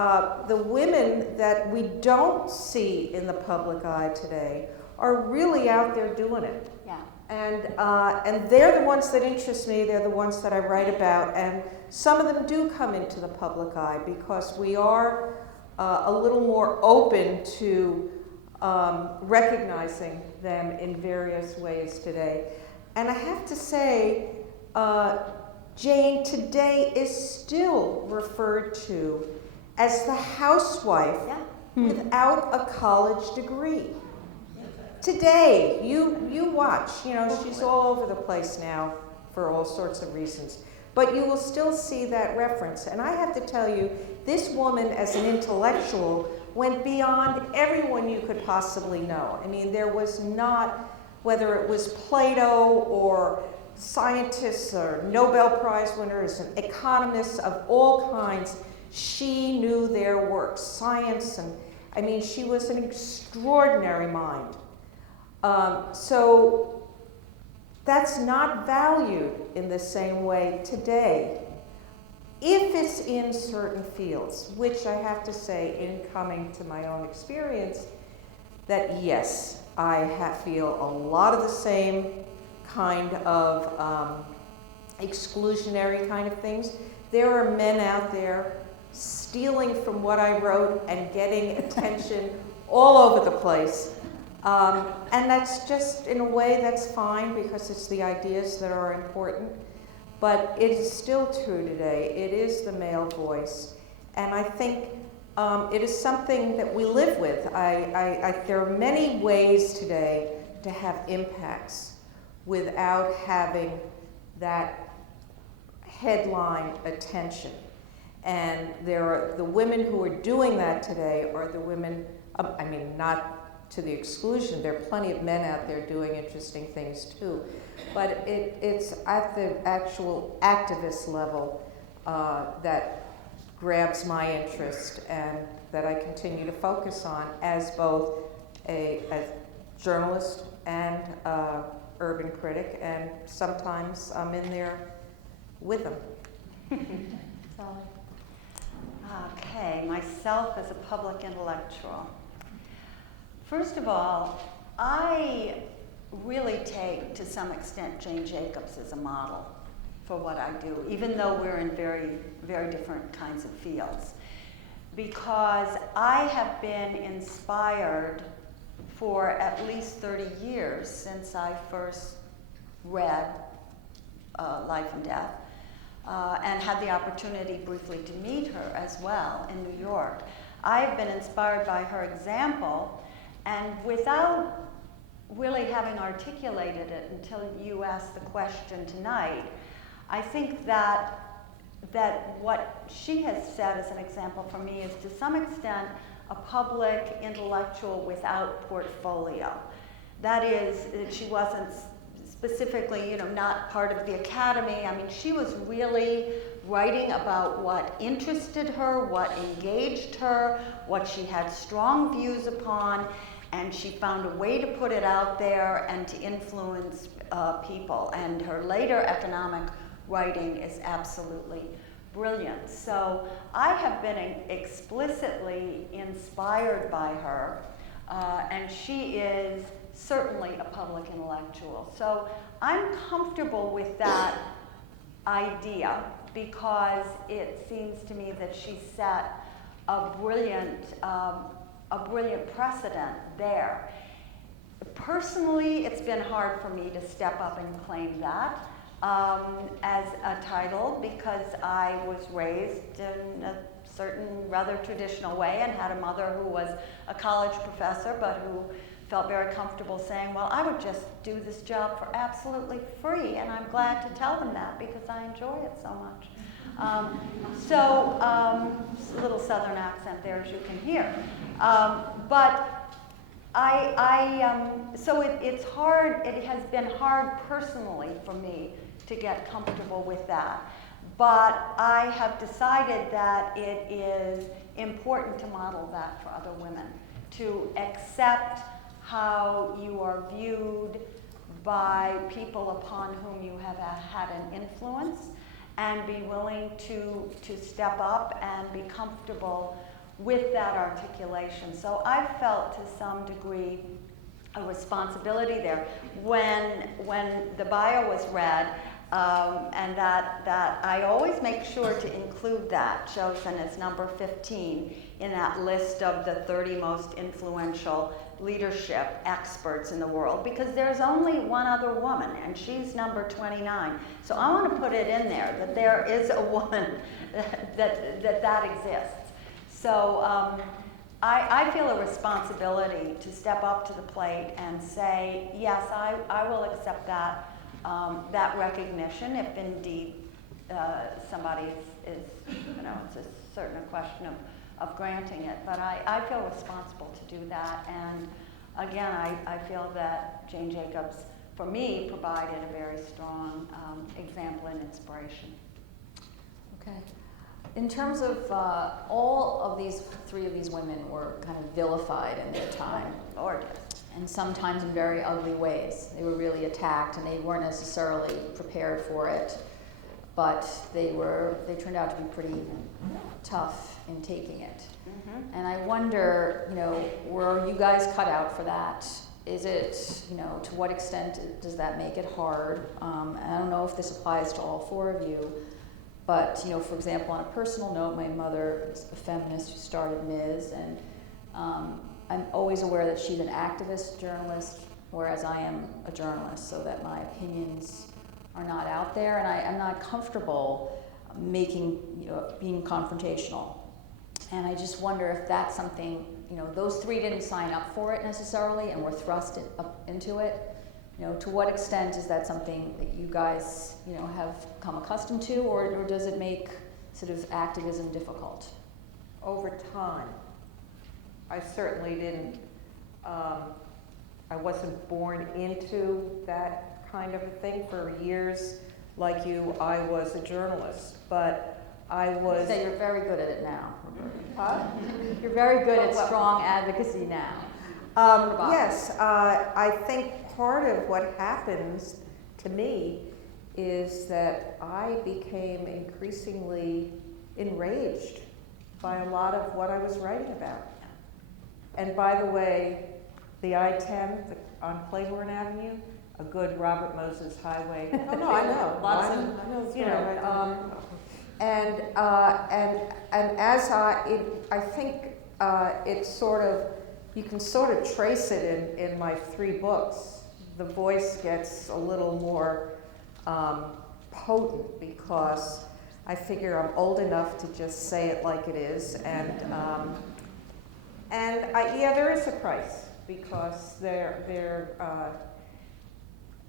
the women that we don't see in the public eye today are really out there doing it. Yeah. And they're the ones that interest me. They're the ones that I write about. And some of them do come into the public eye because we are a little more open to recognizing them in various ways today. And I have to say, Jane today is still referred to as the housewife without a college degree. Today, you watch, she's all over the place now for all sorts of reasons. But you will still see that reference. And I have to tell you, this woman as an intellectual went beyond everyone you could possibly know. I mean, there was not, whether it was Plato or scientists or Nobel Prize winners and economists of all kinds, she knew their work, science, and I mean, she was an extraordinary mind. So that's not valued in the same way today. If it's in certain fields, which I have to say, in coming to my own experience, that yes, I feel a lot of the same kind of exclusionary kind of things. There are men out there stealing from what I wrote and getting attention all over the place. And that's just, in a way, that's fine because it's the ideas that are important. But it is still true today. It is the male voice. And I think it is something that we live with. There are many ways today to have impacts without having that headline attention. And there are the women who are doing that today are the women, not to the exclusion, there are plenty of men out there doing interesting things too. But it's at the actual activist level that grabs my interest and that I continue to focus on as both a journalist and urban critic, and sometimes I'm in there with them. Okay, myself as a public intellectual. First of all, I really take, to some extent, Jane Jacobs as a model for what I do, even though we're in very, very different kinds of fields. Because I have been inspired for at least 30 years since I first read Life and Death, and had the opportunity briefly to meet her as well in New York. I've been inspired by her example, and without really having articulated it until you asked the question tonight, I think that what she has said as an example for me is to some extent a public intellectual without portfolio. That is, that she wasn't specifically, not part of the academy. I mean, she was really writing about what interested her, what engaged her, what she had strong views upon, and she found a way to put it out there and to influence people. And her later economic writing is absolutely brilliant. So I have been explicitly inspired by her, and she is certainly a public intellectual. So I'm comfortable with that idea because it seems to me that she set a brilliant precedent there. Personally, it's been hard for me to step up and claim that as a title because I was raised in a certain rather traditional way and had a mother who was a college professor but who felt very comfortable saying, well, I would just do this job for absolutely free, and I'm glad to tell them that because I enjoy it so much. A little southern accent there, as you can hear. So it's hard, it has been hard personally for me to get comfortable with that. But I have decided that it is important to model that for other women, to accept how you are viewed by people upon whom you have had an influence, and be willing to step up and be comfortable with that articulation. So I felt to some degree a responsibility there. When the bio was read, and that I always make sure to include that, chosen as number 15 in that list of the 30 most influential leadership experts in the world, because there's only one other woman, and she's number 29. So I want to put it in there that there is a woman that exists. So I feel a responsibility to step up to the plate and say, yes, I will accept that recognition if indeed somebody is it's a certain question of granting it. But I feel responsible to do that. And again, I feel that Jane Jacobs, for me, provided a very strong example and inspiration. Okay. In terms of all of these, three of these women were kind of vilified in their time. Lord, yes. And sometimes in very ugly ways. They were really attacked, and they weren't necessarily prepared for it, but they turned out to be pretty tough in taking it. Mm-hmm. And I wonder, were you guys cut out for that? Is it, to what extent does that make it hard? And I don't know if this applies to all four of you, but, for example, on a personal note, my mother is a feminist who started Ms., and I'm always aware that she's an activist journalist, whereas I am a journalist, so that my opinions are not out there, and I'm not comfortable being confrontational. And I just wonder if that's something, those three didn't sign up for it necessarily and were thrust up into it. To what extent is that something that you guys, have come accustomed to, or does it make sort of activism difficult? Over time. I certainly didn't, I wasn't born into that kind of a thing. For years, like you, I was a journalist, but I was... So you're very good at it now. Huh? You're very good at strong advocacy now. Yes, I think part of what happens to me is that I became increasingly enraged by a lot of what I was writing about. And by the way, the I-10 on Claiborne Avenue, a good Robert Moses highway. Oh no, I know. Lots of, and as I think it's sort of, you can sort of trace it in my 3 books. The voice gets a little more potent because I figure I'm old enough to just say it like it is, and there is a price because they're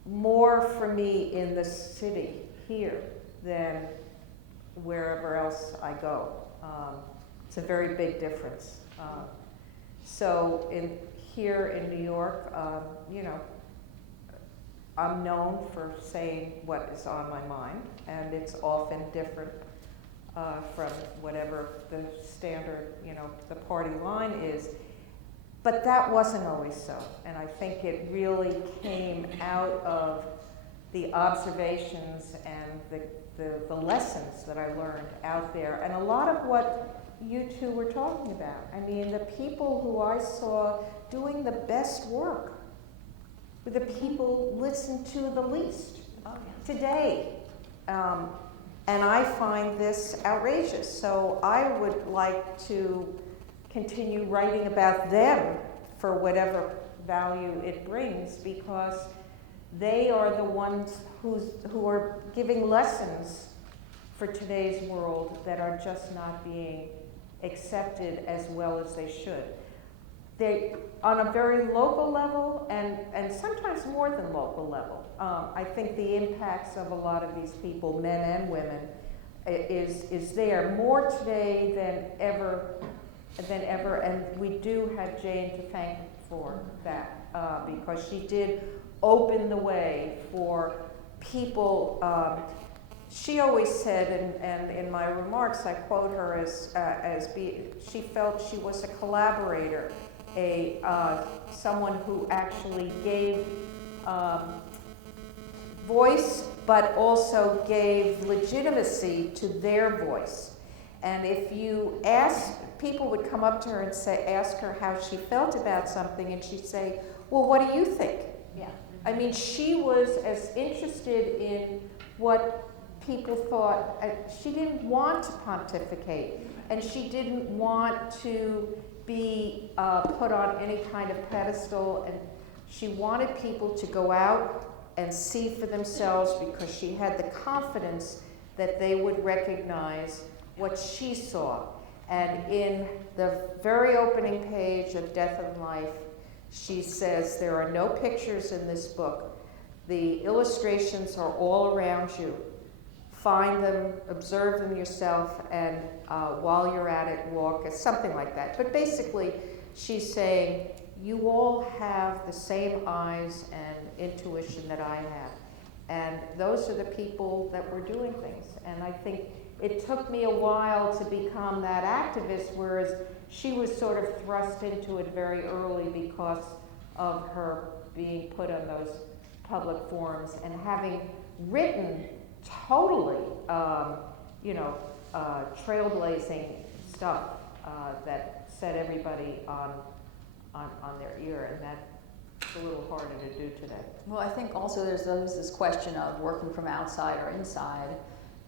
more for me in the city here than wherever else I go. It's a very big difference. So here in New York, I'm known for saying what is on my mind, and it's often different from whatever the standard, the party line is. But that wasn't always so, and I think it really came out of the observations and the lessons that I learned out there, and a lot of what you two were talking about. I mean, the people who I saw doing the best work were the people listened to the least today. And I find this outrageous. So I would like to continue writing about them for whatever value it brings, because they are the ones who are giving lessons for today's world that are just not being accepted as well as they should. They, on a very local level, and sometimes more than local level, I think the impacts of a lot of these people, men and women, is there more today than ever, and we do have Jane to thank for that, because she did open the way for people. She always said, and in my remarks I quote her she felt she was a collaborator, someone who actually gave voice, but also gave legitimacy to their voice. And if you ask, people would come up to her and ask her how she felt about something, and she'd say, well, what do you think? Yeah. I mean, she was as interested in what people thought. She didn't want to pontificate, and she didn't want to be put on any kind of pedestal, and she wanted people to go out and see for themselves, because she had the confidence that they would recognize what she saw. And in the very opening page of Death and Life, she says, there are no pictures in this book. The illustrations are all around you. Find them, observe them yourself, and while you're at it, walk, something like that. But basically, she's saying, you all have the same eyes and intuition that I have. And those are the people that were doing things. And I think it took me a while to become that activist, whereas she was sort of thrust into it very early because of her being put on those public forums and having written totally, trailblazing stuff that set everybody on their ear, and that's a little harder to do today. Well, I think also there's this question of working from outside or inside.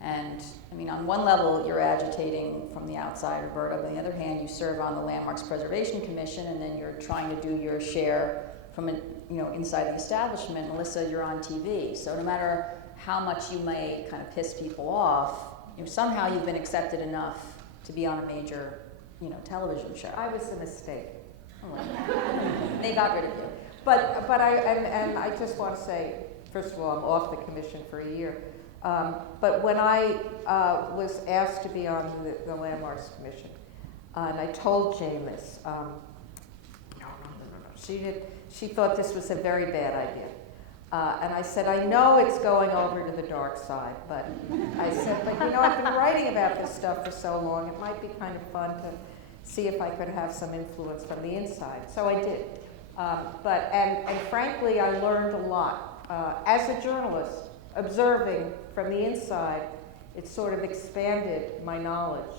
And I mean, on one level, you're agitating from the outside, Roberta. On the other hand, you serve on the Landmarks Preservation Commission, and then you're trying to do your share from inside the establishment. Melissa, you're on TV, so no matter how much you may kind of piss people off, somehow you've been accepted enough to be on a major, television show. I was a mistake. They got rid of you. But I just want to say, first of all, I'm off the commission for a year. But when I was asked to be on the Landmarks Commission, and I told Jane this, no. She thought this was a very bad idea. And I said, I know it's going over to the dark side, but I said, but I've been writing about this stuff for so long, it might be kind of fun to see if I could have some influence from the inside. So I did. And frankly, I learned a lot. As a journalist, observing from the inside, it sort of expanded my knowledge,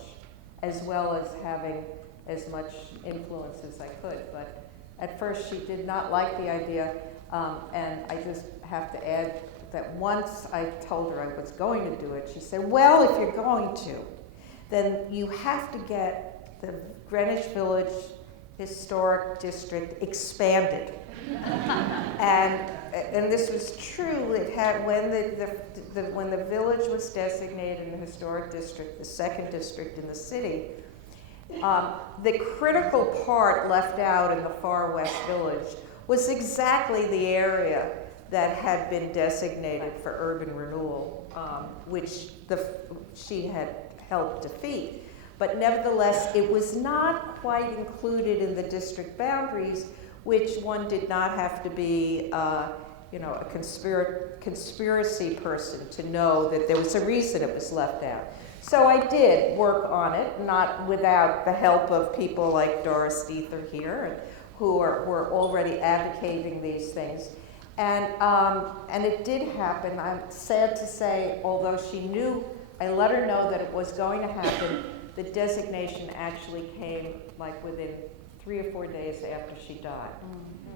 as well as having as much influence as I could. But at first, she did not like the idea, and I just have to add that once I told her I was going to do it, she said, well, if you're going to, then you have to get the Greenwich Village Historic District expanded. And this was true. It had, when the village was designated in the historic district, the second district in the city, the critical part left out in the far west village was exactly the area that had been designated for urban renewal, which she had helped defeat. But nevertheless, it was not quite included in the district boundaries, which one did not have to be a conspiracy person to know that there was a reason it was left out. So I did work on it, not without the help of people like Doris Diether here, who were already advocating these things. And it did happen. I'm sad to say, although she knew, I let her know that it was going to happen, the designation actually came like within 3 or 4 days after she died.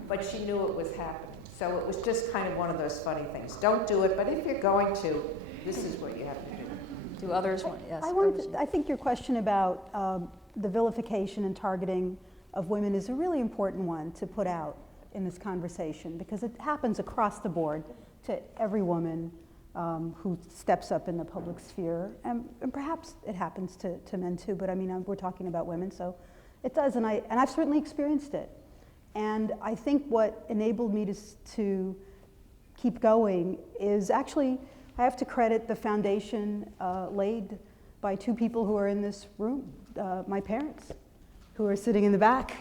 But she knew it was happening. So it was just kind of one of those funny things. Don't do it, but if you're going to, this is what you have to do. Do others want, yes? I think your question about the vilification and targeting of women is a really important one to put out in this conversation, because it happens across the board to every woman who steps up in the public sphere, and perhaps it happens to men too, but I mean, we're talking about women, so it does, and I've certainly experienced it. And I think what enabled me to keep going is actually, I have to credit the foundation laid by 2 people who are in this room, my parents, who are sitting in the back.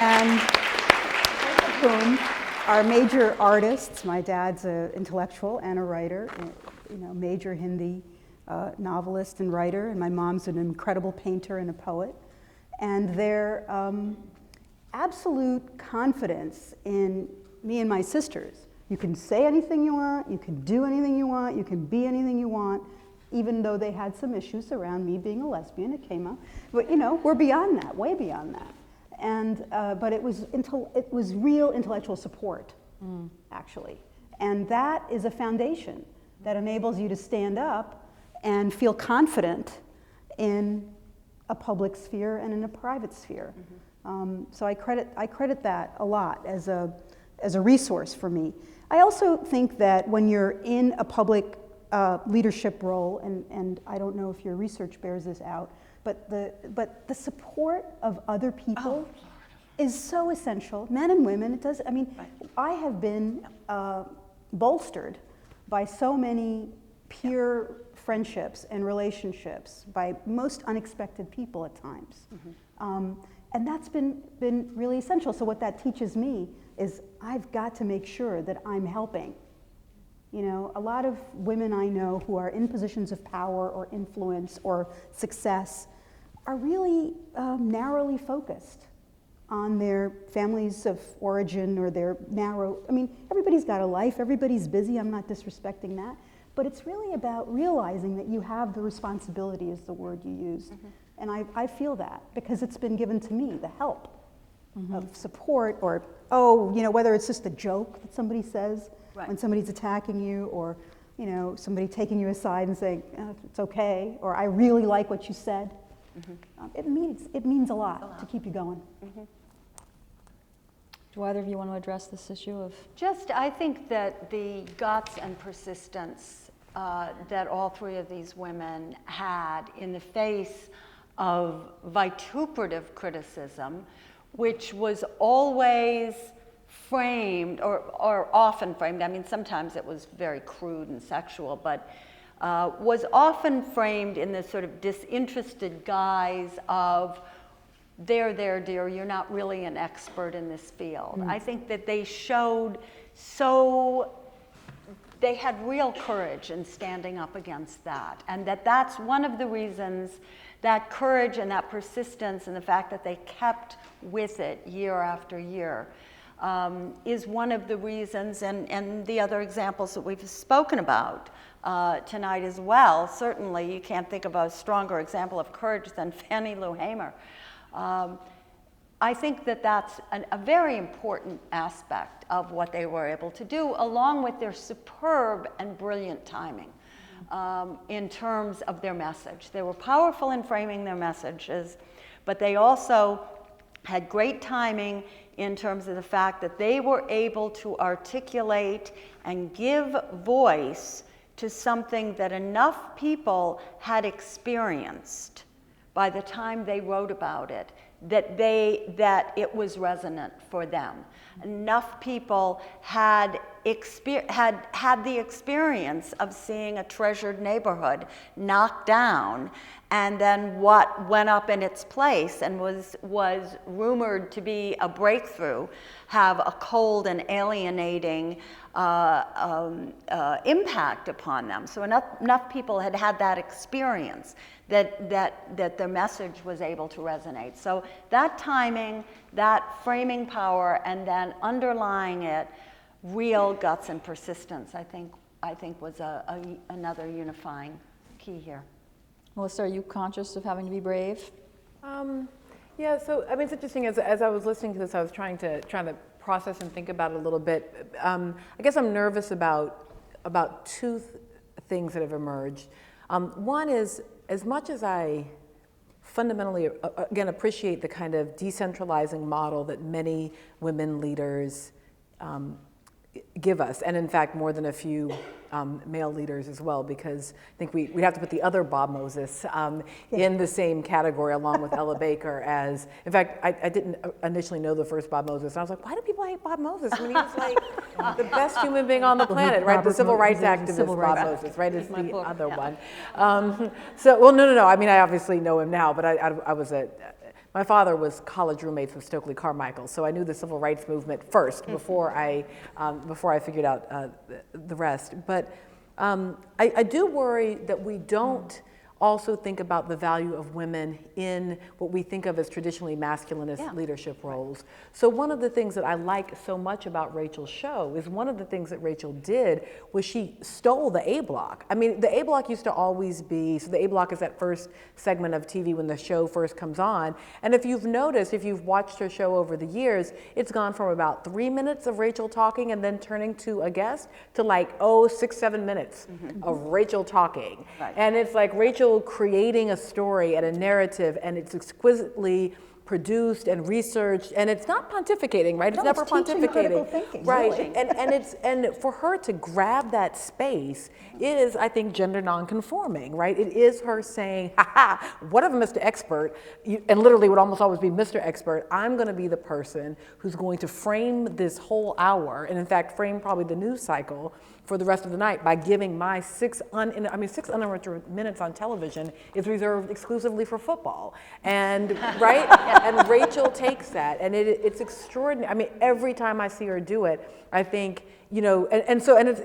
And both of whom are major artists. My dad's an intellectual and a writer, major Hindi novelist and writer, and my mom's an incredible painter and a poet. And their absolute confidence in me and my sisters. You can say anything you want, you can do anything you want, you can be anything you want, even though they had some issues around me being a lesbian, it came up. But we're beyond that, way beyond that. And but it was real intellectual support, actually. And that is a foundation that enables you to stand up and feel confident in a public sphere and in a private sphere. So I credit that a lot as a resource for me. I also think that when you're in a public leadership role, and I don't know if your research bears this out, but the support of other people is so essential, men and women. It does. I mean, I have been bolstered by so many peer friendships and relationships by most unexpected people at times. And that's been really essential. So what that teaches me is I've got to make sure that I'm helping. A lot of women I know who are in positions of power or influence or success are really narrowly focused on their families of origin or their everybody's got a life, everybody's busy, I'm not disrespecting that, but it's really about realizing that you have the responsibility, is the word you used. And I feel that because it's been given to me, the help of support, or, whether it's just a joke that somebody says when somebody's attacking you, or, somebody taking you aside and saying, it's okay, or I really like what you said. It means a lot to keep you going. Do either of you want to address this issue of? I think that the guts and persistence that all 3 of these women had in the face of vituperative criticism, which was always framed, or often framed, I mean, sometimes it was very crude and sexual, but was often framed in this sort of disinterested guise of, there, dear, you're not really an expert in this field. I think that they showed they had real courage in standing up against that, and that's one of the reasons, that courage and that persistence and the fact that they kept with it year after year is one of the reasons, and the other examples that we've spoken about tonight as well. Certainly you can't think of a stronger example of courage than Fannie Lou Hamer. I think that that's a very important aspect of what they were able to do, along with their superb and brilliant timing in terms of their message. They were powerful in framing their messages, but they also had great timing in terms of the fact that they were able to articulate and give voice to something that enough people had experienced by the time they wrote about it, that it was resonant for them. Enough people had had the experience of seeing a treasured neighborhood knocked down, and then what went up in its place and was rumored to be a breakthrough have a cold and alienating impact upon them. So enough people had had that experience that their message was able to resonate. So that timing, that framing power, and then underlying it, real guts and persistence, I think was another unifying key here. Melissa, are you conscious of having to be brave? Yeah, so I mean, it's interesting. As I was listening to this, I was trying to process and think about it a little bit. I guess I'm nervous about two things that have emerged. One is, as much as I fundamentally, again, appreciate the kind of decentralizing model that many women leaders give us, and in fact more than a few male leaders as well, because I think we'd have to put the other Bob Moses in the same category along with Ella Baker as, in fact, I didn't initially know the first Bob Moses, and I was like, why do people hate Bob Moses? I mean, he's like the best human being on the planet, right? The civil rights activist Bob Moses, right, is the other one. So, well, no, I mean, I obviously know him now, but I was my father was college roommates with Stokely Carmichael, so I knew the civil rights movement first before I figured out the rest. But I do worry that we don't also think about the value of women in what we think of as traditionally masculinist leadership roles. So one of the things that I like so much about Rachel's show is one of the things that Rachel did was she stole the A block. I mean, the A block used to always be, so the A block is that first segment of TV when the show first comes on. And if you've noticed, if you've watched her show over the years, it's gone from about 3 minutes of Rachel talking and then turning to a guest to like, 6-7 minutes of Rachel talking. Right. And it's like Rachel creating a story and a narrative, and it's exquisitely produced and researched, and it's not pontificating, right? It's never pontificating, thinking, right? Really. And for her to grab that space is, I think, gender nonconforming, right? It is her saying, whatever, Mr. Expert, and literally would almost always be Mr. Expert. I'm going to be the person who's going to frame this whole hour, and in fact, frame probably the news cycle for the rest of the night by giving my 6 uninterrupted minutes on television is reserved exclusively for football. And, right? And Rachel takes that, and it's extraordinary. I mean, every time I see her do it, I think,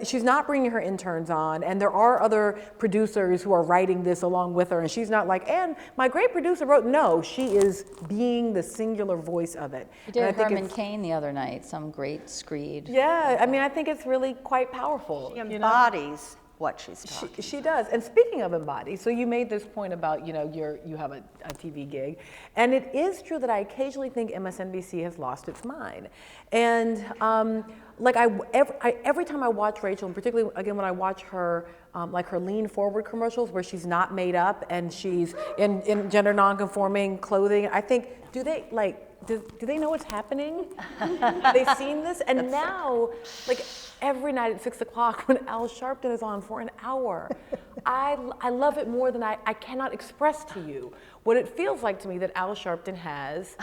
she's not bringing her interns on, and there are other producers who are writing this along with her, and she's not like, and my great producer wrote, no, she is being the singular voice of it. You did Herman Cain the other night, some great screed. Yeah, I mean, I think it's really quite powerful. She embodies what she's talking. She does. And speaking of embody, so you made this point about, you have a TV gig, and it is true that I occasionally think MSNBC has lost its mind. And every time I watch Rachel, and particularly again when I watch her, like her lean forward commercials where she's not made up and she's in gender nonconforming clothing, I think, do they know what's happening? Have they seen this? And now, like every night at 6 o'clock when Al Sharpton is on for an hour, I love it more than I cannot express to you what it feels like to me that Al Sharpton has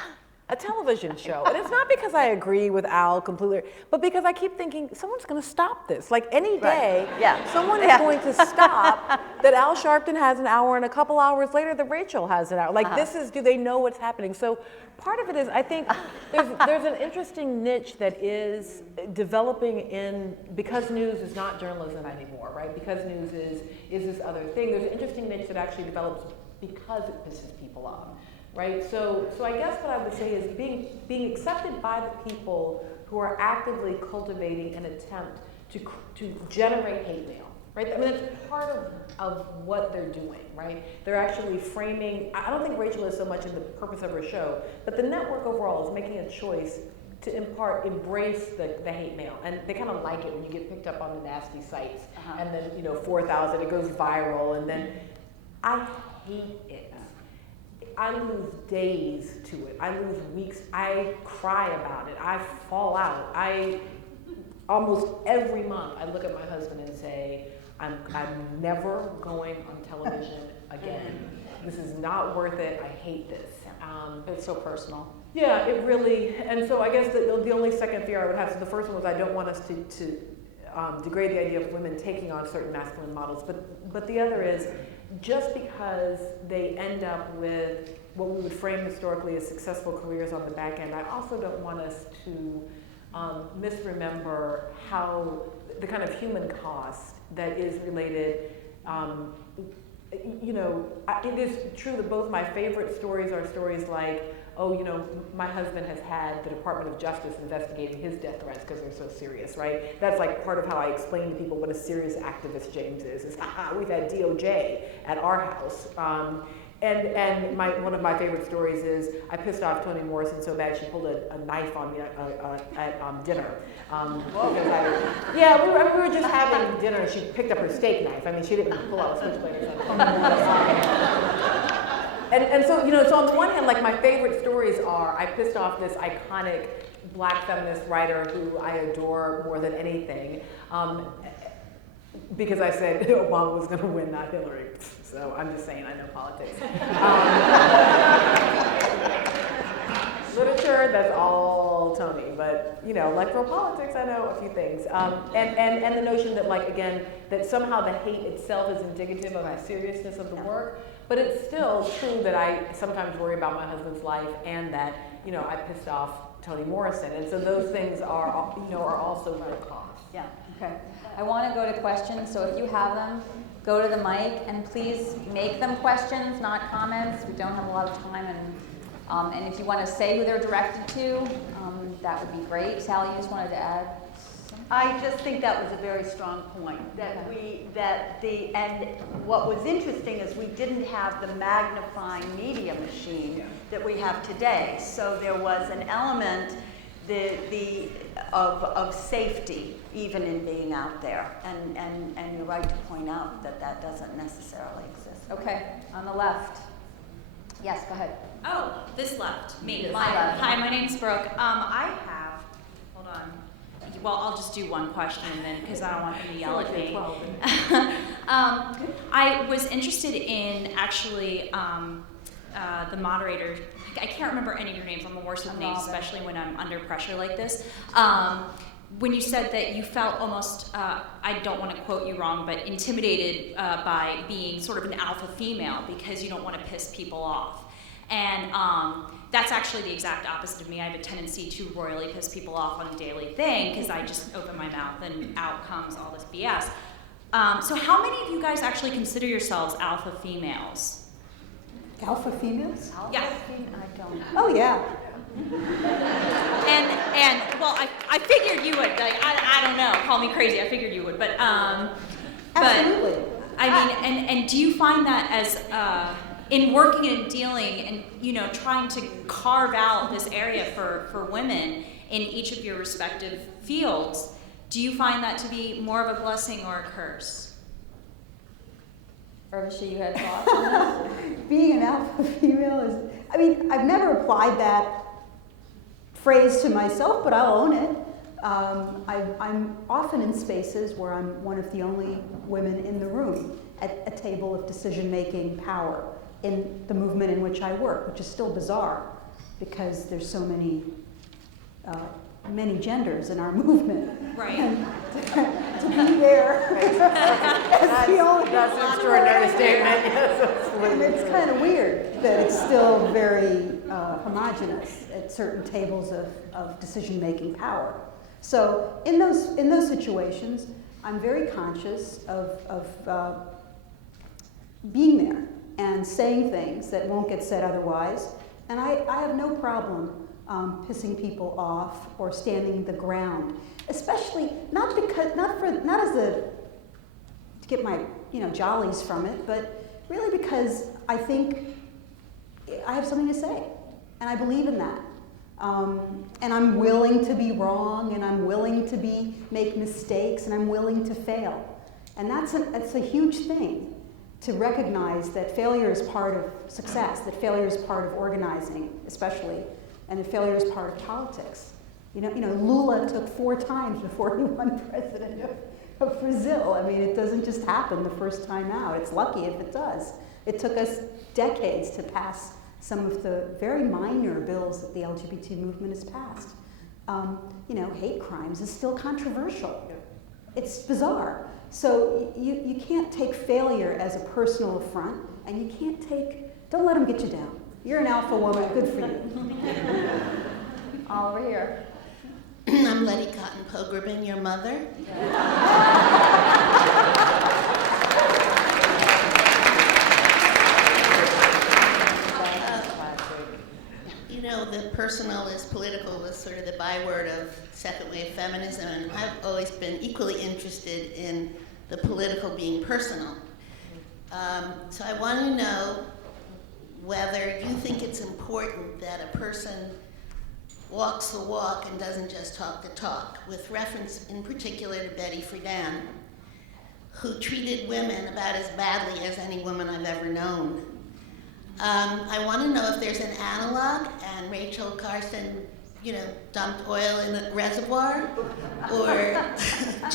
a television show. And it's not because I agree with Al completely, but because I keep thinking, someone's going to stop this. Like any day, someone is going to stop that Al Sharpton has an hour, and a couple hours later that Rachel has an hour. Like do they know what's happening? So part of it is, I think there's an interesting niche that is developing because news is not journalism anymore, right? Because news is this other thing. There's an interesting niche that actually develops because it pisses people off. Right, so I guess what I would say is being accepted by the people who are actively cultivating an attempt to generate hate mail, right? I mean, it's part of what they're doing, right? They're actually framing. I don't think Rachel is so much in the purpose of her show, but the network overall is making a choice to embrace the hate mail, and they kind of like it when you get picked up on the nasty sites, and then 4,000, it goes viral, and then I hate it. I lose days to it. I lose weeks. I cry about it. I fall out. Almost every month, I look at my husband and say, I'm never going on television again. This is not worth it. I hate this. It's so personal. Yeah, it really, and so I guess the only second fear I would have, so the first one was I don't want us degrade the idea of women taking on certain masculine models. But the other is, just because they end up with what we would frame historically as successful careers on the back end, I also don't want us to misremember how the kind of human cost that is related. It is true that both my favorite stories are stories like, my husband has had the Department of Justice investigating his death threats because they're so serious, right? That's like part of how I explain to people what a serious activist James is we've had DOJ at our house. And one of my favorite stories is I pissed off Toni Morrison so bad she pulled a knife on me at dinner. We were just having dinner and she picked up her steak knife. I mean, she didn't pull out a switchblade or something. And so, so on the one hand, like my favorite stories are I pissed off this iconic black feminist writer who I adore more than anything. Because I said Obama was going to win, not Hillary. So I'm just saying, I know politics. Literature, that's all Toni. But, electoral politics, I know a few things. And the notion that, that somehow the hate itself is indicative of the seriousness of the work. But it's still true that I sometimes worry about my husband's life and that, I pissed off Toni Morrison. And so those things are also real costs. Yeah, okay. I want to go to questions, so if you have them, go to the mic, and please make them questions, not comments. We don't have a lot of time, and if you want to say who they're directed to, that would be great. Sally, you just wanted to add something? I just think that was a very strong point, and what was interesting is we didn't have the magnifying media machine that we have today. So there was an element of safety even in being out there, and you're right to point out that doesn't necessarily exist. Okay, on the left. Yes, go ahead. Oh, this left, me. Yes, Hi, my name's Brooke. Hold on. Well, I'll just do one question and then, because I don't want them to yell at me. I was interested in actually the moderator. I can't remember any of your names. I'm the worst with names, especially when I'm under pressure like this. When you said that you felt almost, I don't want to quote you wrong, but intimidated by being sort of an alpha female because you don't want to piss people off. And that's actually the exact opposite of me. I have a tendency to royally piss people off on a daily thing because I just open my mouth and out comes all this BS. So how many of you guys actually consider yourselves alpha females? Alpha females? Yeah. I don't know. Oh, yeah. And well, I figured you would. Like, I don't know. Call me crazy. I figured you would. But Absolutely. I mean, and do you find that as in working and dealing and trying to carve out this area for women in each of your respective fields, do you find that to be more of a blessing or a curse? Urvashi, you had thoughts on this? Being an alpha female is, I've never applied that phrase to myself, but I'll own it. I'm often in spaces where I'm one of the only women in the room at a table of decision-making power in the movement in which I work, which is still bizarre because there's so many genders in our movement. Right. And to be there as the only That's an extraordinary statement. Yes, and it's kind of weird that it's still very homogenous at certain tables of decision-making power. So in those situations, I'm very conscious of being there and saying things that won't get said otherwise. And I have no problem pissing people off or standing the ground, especially not to get my jollies from it, but really because I think I have something to say, and I believe in that. And I'm willing to be wrong, and I'm willing to make mistakes, and I'm willing to fail. And that's a huge thing, to recognize that failure is part of success, that failure is part of organizing, especially, and that failure is part of politics. Lula took 4 times before he won president of Brazil. It doesn't just happen the first time out. It's lucky if it does. It took us decades to pass some of the very minor bills that the LGBT movement has passed. Hate crimes is still controversial. It's bizarre. So you can't take failure as a personal affront, and you can't don't let them get you down. You're an alpha woman, good for you. All over here. I'm Letty Cotton Pogrebin, your mother. You know, the personal is political was sort of the byword of second wave feminism, and I've always been equally interested in the political being personal. So I want to know whether you think it's important that a person walks the walk and doesn't just talk the talk, with reference in particular to Betty Friedan, who treated women about as badly as any woman I've ever known. I want to know if there's an analog, and Rachel Carson, dumped oil in a reservoir, or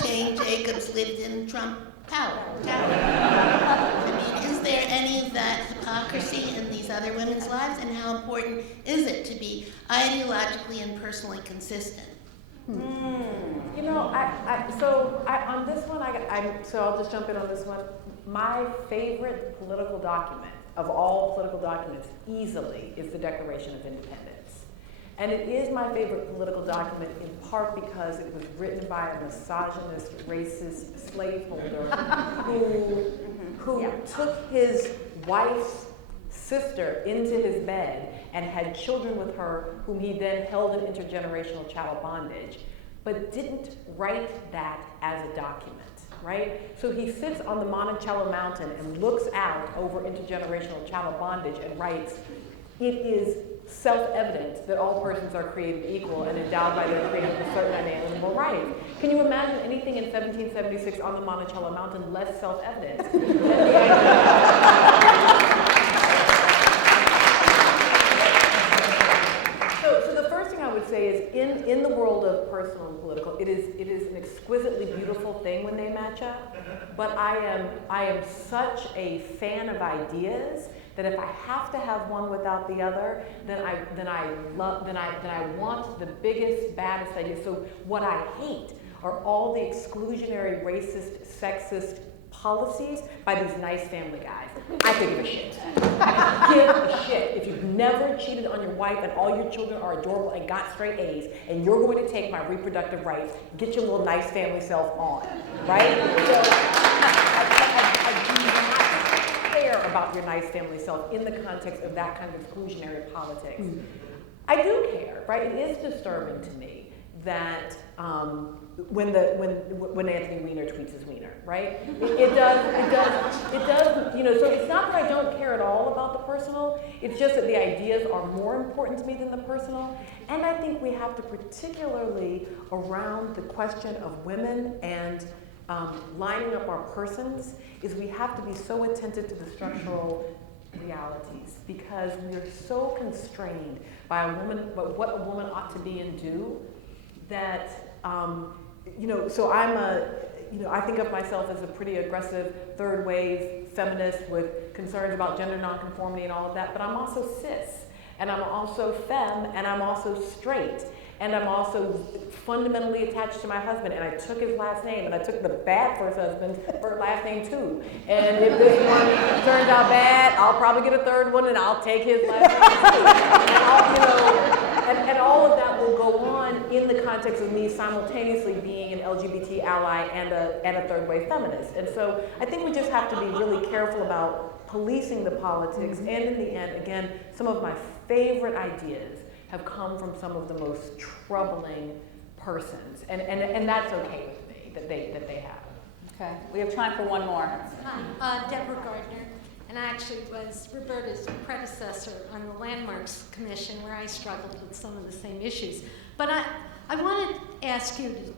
Jane Jacobs lived in Trump Tower. I mean, is there any of that hypocrisy in these other women's lives, and how important is it to be ideologically and personally consistent? You know, on this one, so I'll just jump in on this one. My favorite political document of all political documents easily is the Declaration of Independence. And it is my favorite political document in part because it was written by a misogynist, racist slaveholder who took his wife's sister into his bed and had children with her, whom he then held in intergenerational chattel bondage, but didn't write that as a document, right? So he sits on the Monticello Mountain and looks out over intergenerational chattel bondage and writes, "It is self-evident that all persons are created equal and endowed by their creator with certain unalienable rights." Can you imagine anything in 1776 on the Monticello Mountain less self-evident than the idea? So the first thing I would say is in the world of personal and political, it is an exquisitely beautiful thing when they match up. But I am such a fan of ideas that if I have to have one without the other, then I want the biggest, baddest idea. So what I hate are all the exclusionary, racist, sexist policies by these nice family guys. I could give a shit. I give a shit. If you've never cheated on your wife and all your children are adorable and got straight A's, and you're going to take my reproductive rights, get your little nice family self on, right? So, I do not care about your nice family self in the context of that kind of exclusionary politics. I do care, right? It is disturbing to me that when Anthony Weiner tweets his wiener, right? It does, you know, so it's not that I don't care at all about the personal, it's just that the ideas are more important to me than the personal. And I think we have to, particularly around the question of women and lining up our persons, is we have to be so attentive to the structural realities, because we're so constrained by a woman, but what a woman ought to be and do, that, you know, so I think of myself as a pretty aggressive third wave feminist with concerns about gender nonconformity and all of that, but I'm also cis, and I'm also femme, and I'm also straight, and I'm also fundamentally attached to my husband, and I took his last name, and I took the bad first husband's last name too. And if this one turns out bad, I'll probably get a third one, and I'll take his last name too. And all of that will go on in the context of me simultaneously being an LGBT ally and a third wave feminist. And so I think we just have to be really careful about policing the politics. And in the end, again, some of my favorite ideas have come from some of the most troubling persons. And that's okay with me, that they have. Okay, we have time for one more. Hi, Deborah Gardner, and I actually was Roberta's predecessor on the Landmarks Commission, where I struggled with some of the same issues. But I want to ask you to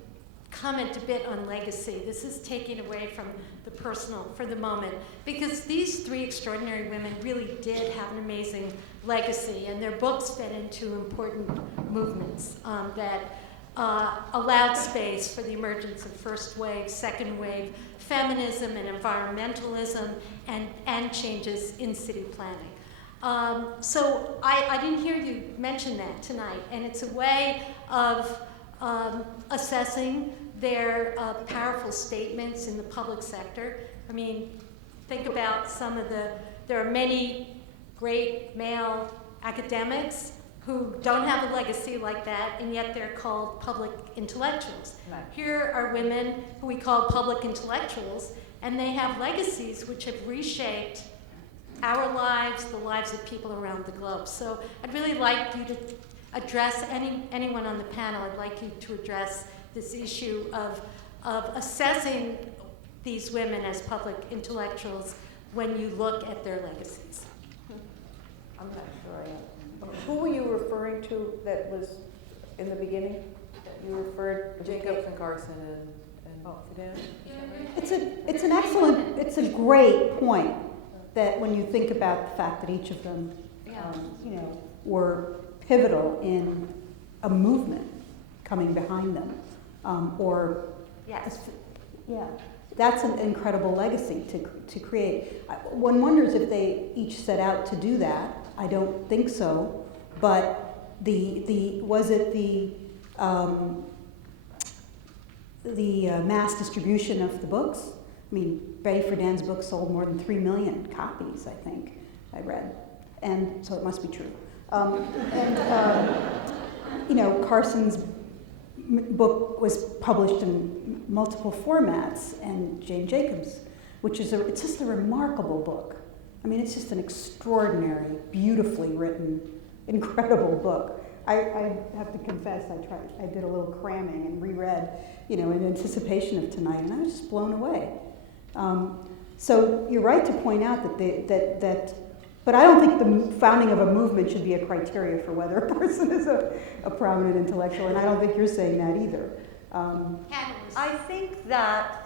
comment a bit on legacy. This is taking away from the personal for the moment, because these three extraordinary women really did have an amazing legacy, and their books fed into important movements that allowed space for the emergence of first wave, second wave feminism and environmentalism, and changes in city planning. So I didn't hear you mention that tonight, and it's a way of assessing their powerful statements in the public sector. I mean, think about some of there are many great male academics who don't have a legacy like that, and yet they're called public intellectuals. Right. Here are women who we call public intellectuals, and they have legacies which have reshaped our lives, the lives of people around the globe. So I'd really like you to address, anyone on the panel, I'd like you to address this issue of assessing these women as public intellectuals when you look at their legacies. I'm not sure I am. Who were you referring to that was in the beginning? You referred Jacobs and Carson and Dan? It's a great point that when you think about the fact that each of them, were pivotal in a movement coming behind them, Yes. that's an incredible legacy to create. One wonders if they each set out to do that. I don't think so, but was it the mass distribution of the books? I mean, Betty Friedan's book sold more than 3 million copies, I think, I read, and so it must be true. Carson's book was published in multiple formats, and Jane Jacobs, which is it's just a remarkable book. I mean, it's just an extraordinary, beautifully written, incredible book. I have to confess, I did a little cramming and reread, in anticipation of tonight, and I was just blown away. So you're right to point out but I don't think the founding of a movement should be a criteria for whether a person is a prominent intellectual, and I don't think you're saying that either. I think that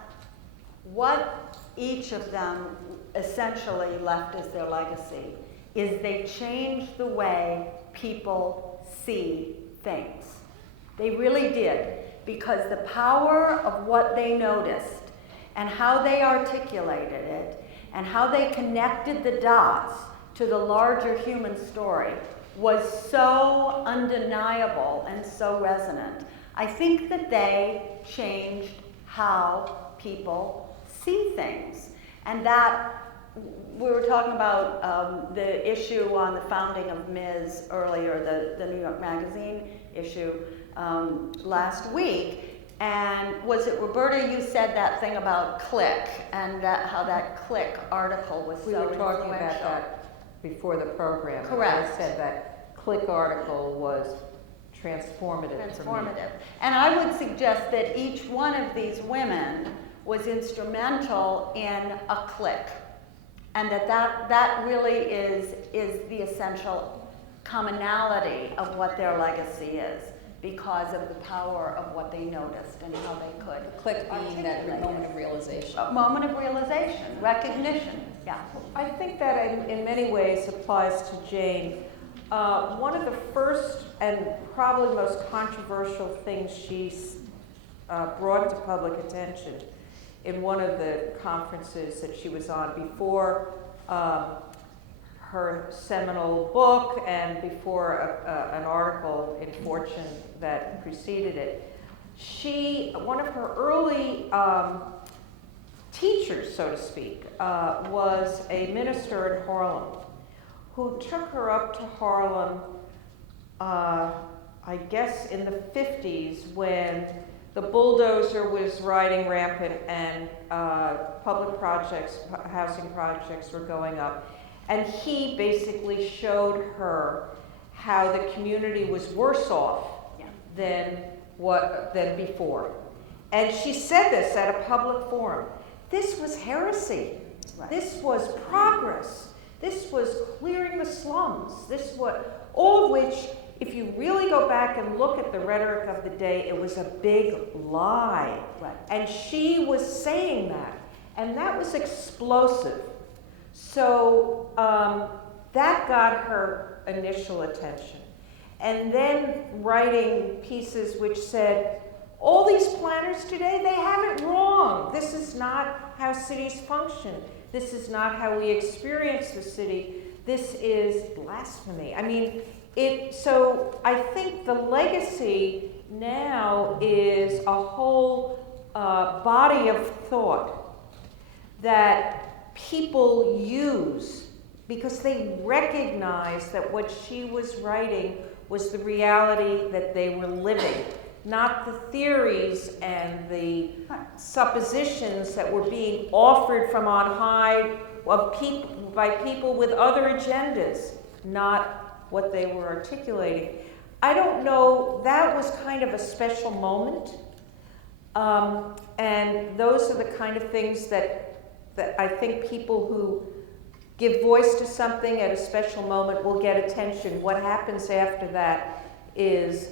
what each of them essentially left as their legacy is they changed the way people see things. They really did, because the power of what they noticed and how they articulated it and how they connected the dots to the larger human story was so undeniable and so resonant. I think that they changed how people see things. And that, we were talking about the issue on the founding of Ms. earlier, the New York Magazine issue last week. And was it Roberta, you said that thing about click, and how that click article was so influential. We were talking about that before the program. Correct. I said that click article was transformative for me. And I would suggest that each one of these women was instrumental in a click, and that really is the essential commonality of what their legacy is, because of the power of what they noticed and how they could. Click being that moment of realization. A moment of realization, recognition, yeah. I think that in many ways applies to Jane. One of the first and probably most controversial things she brought to public attention in one of the conferences that she was on before her seminal book and before an article in Fortune that preceded it. One of her early teachers, so to speak, was a minister in Harlem who took her up to Harlem, I guess in the 50s, when the bulldozer was riding rampant and public projects, housing projects were going up. And he basically showed her how the community was worse off than before. And she said this at a public forum. This was heresy. Right. This was progress. This was clearing the slums. All of which, if you really go back and look at the rhetoric of the day, it was a big lie. Right. And she was saying that. And that was explosive. So that got her initial attention. And then writing pieces which said, all these planners today, they have it wrong. This is not how cities function. This is not how we experience the city. This is blasphemy. I mean, so I think the legacy now is a whole body of thought that people use because they recognize that what she was writing was the reality that they were living, not the theories and the suppositions that were being offered from on high by people with other agendas, not what they were articulating. I don't know, that was kind of a special moment. And those are the kind of things that I think people who give voice to something at a special moment will get attention. What happens after that is,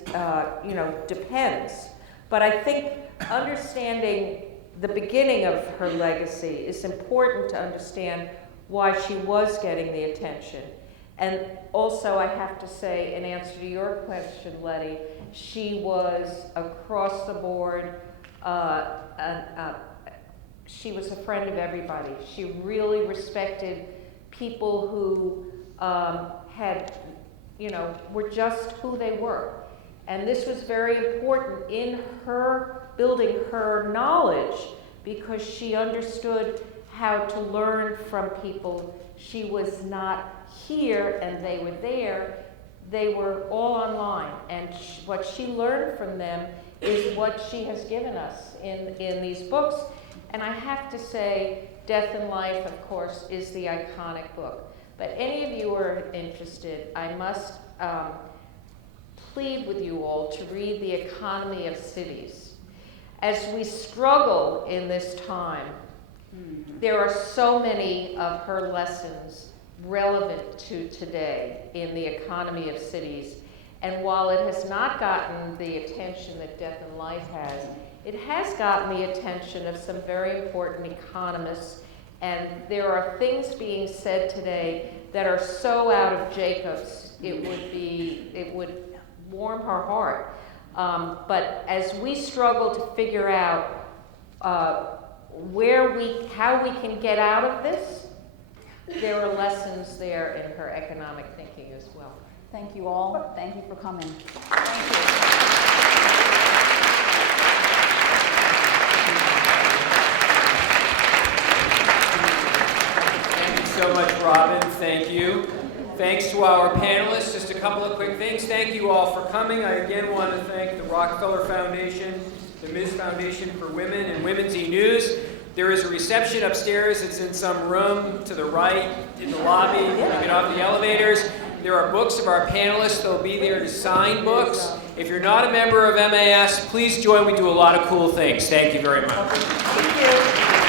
depends. But I think understanding the beginning of her legacy is important to understand why she was getting the attention. And also, I have to say, in answer to your question, Letty, she was across the board, she was a friend of everybody. She really respected people who were just who they were. And this was very important in her building her knowledge because she understood how to learn from people. She was not here and they were there. They were all online. And what she learned from them is what she has given us in these books. And I have to say, Death and Life, of course, is the iconic book. But any of you who are interested, I must plead with you all to read The Economy of Cities. As we struggle in this time, there are so many of her lessons relevant to today in The Economy of Cities. And while it has not gotten the attention that Death and Life has, it has gotten the attention of some very important economists. And there are things being said today that are so out of Jacobs, it would warm her heart. But as we struggle to figure out how we can get out of this, there are lessons there in her economic thinking as well. Thank you all. Thank you for coming. Thank you. So much, Robin. Thank you. Thanks to our panelists. Just a couple of quick things. Thank you all for coming. I again want to thank the Rockefeller Foundation, the Ms. Foundation for Women, and Women's E-News. There is a reception upstairs. It's in some room to the right in the lobby. You get off the elevators. There are books of our panelists. They'll be there to sign books. If you're not a member of MAS, please join. We do a lot of cool things. Thank you very much. Thank you.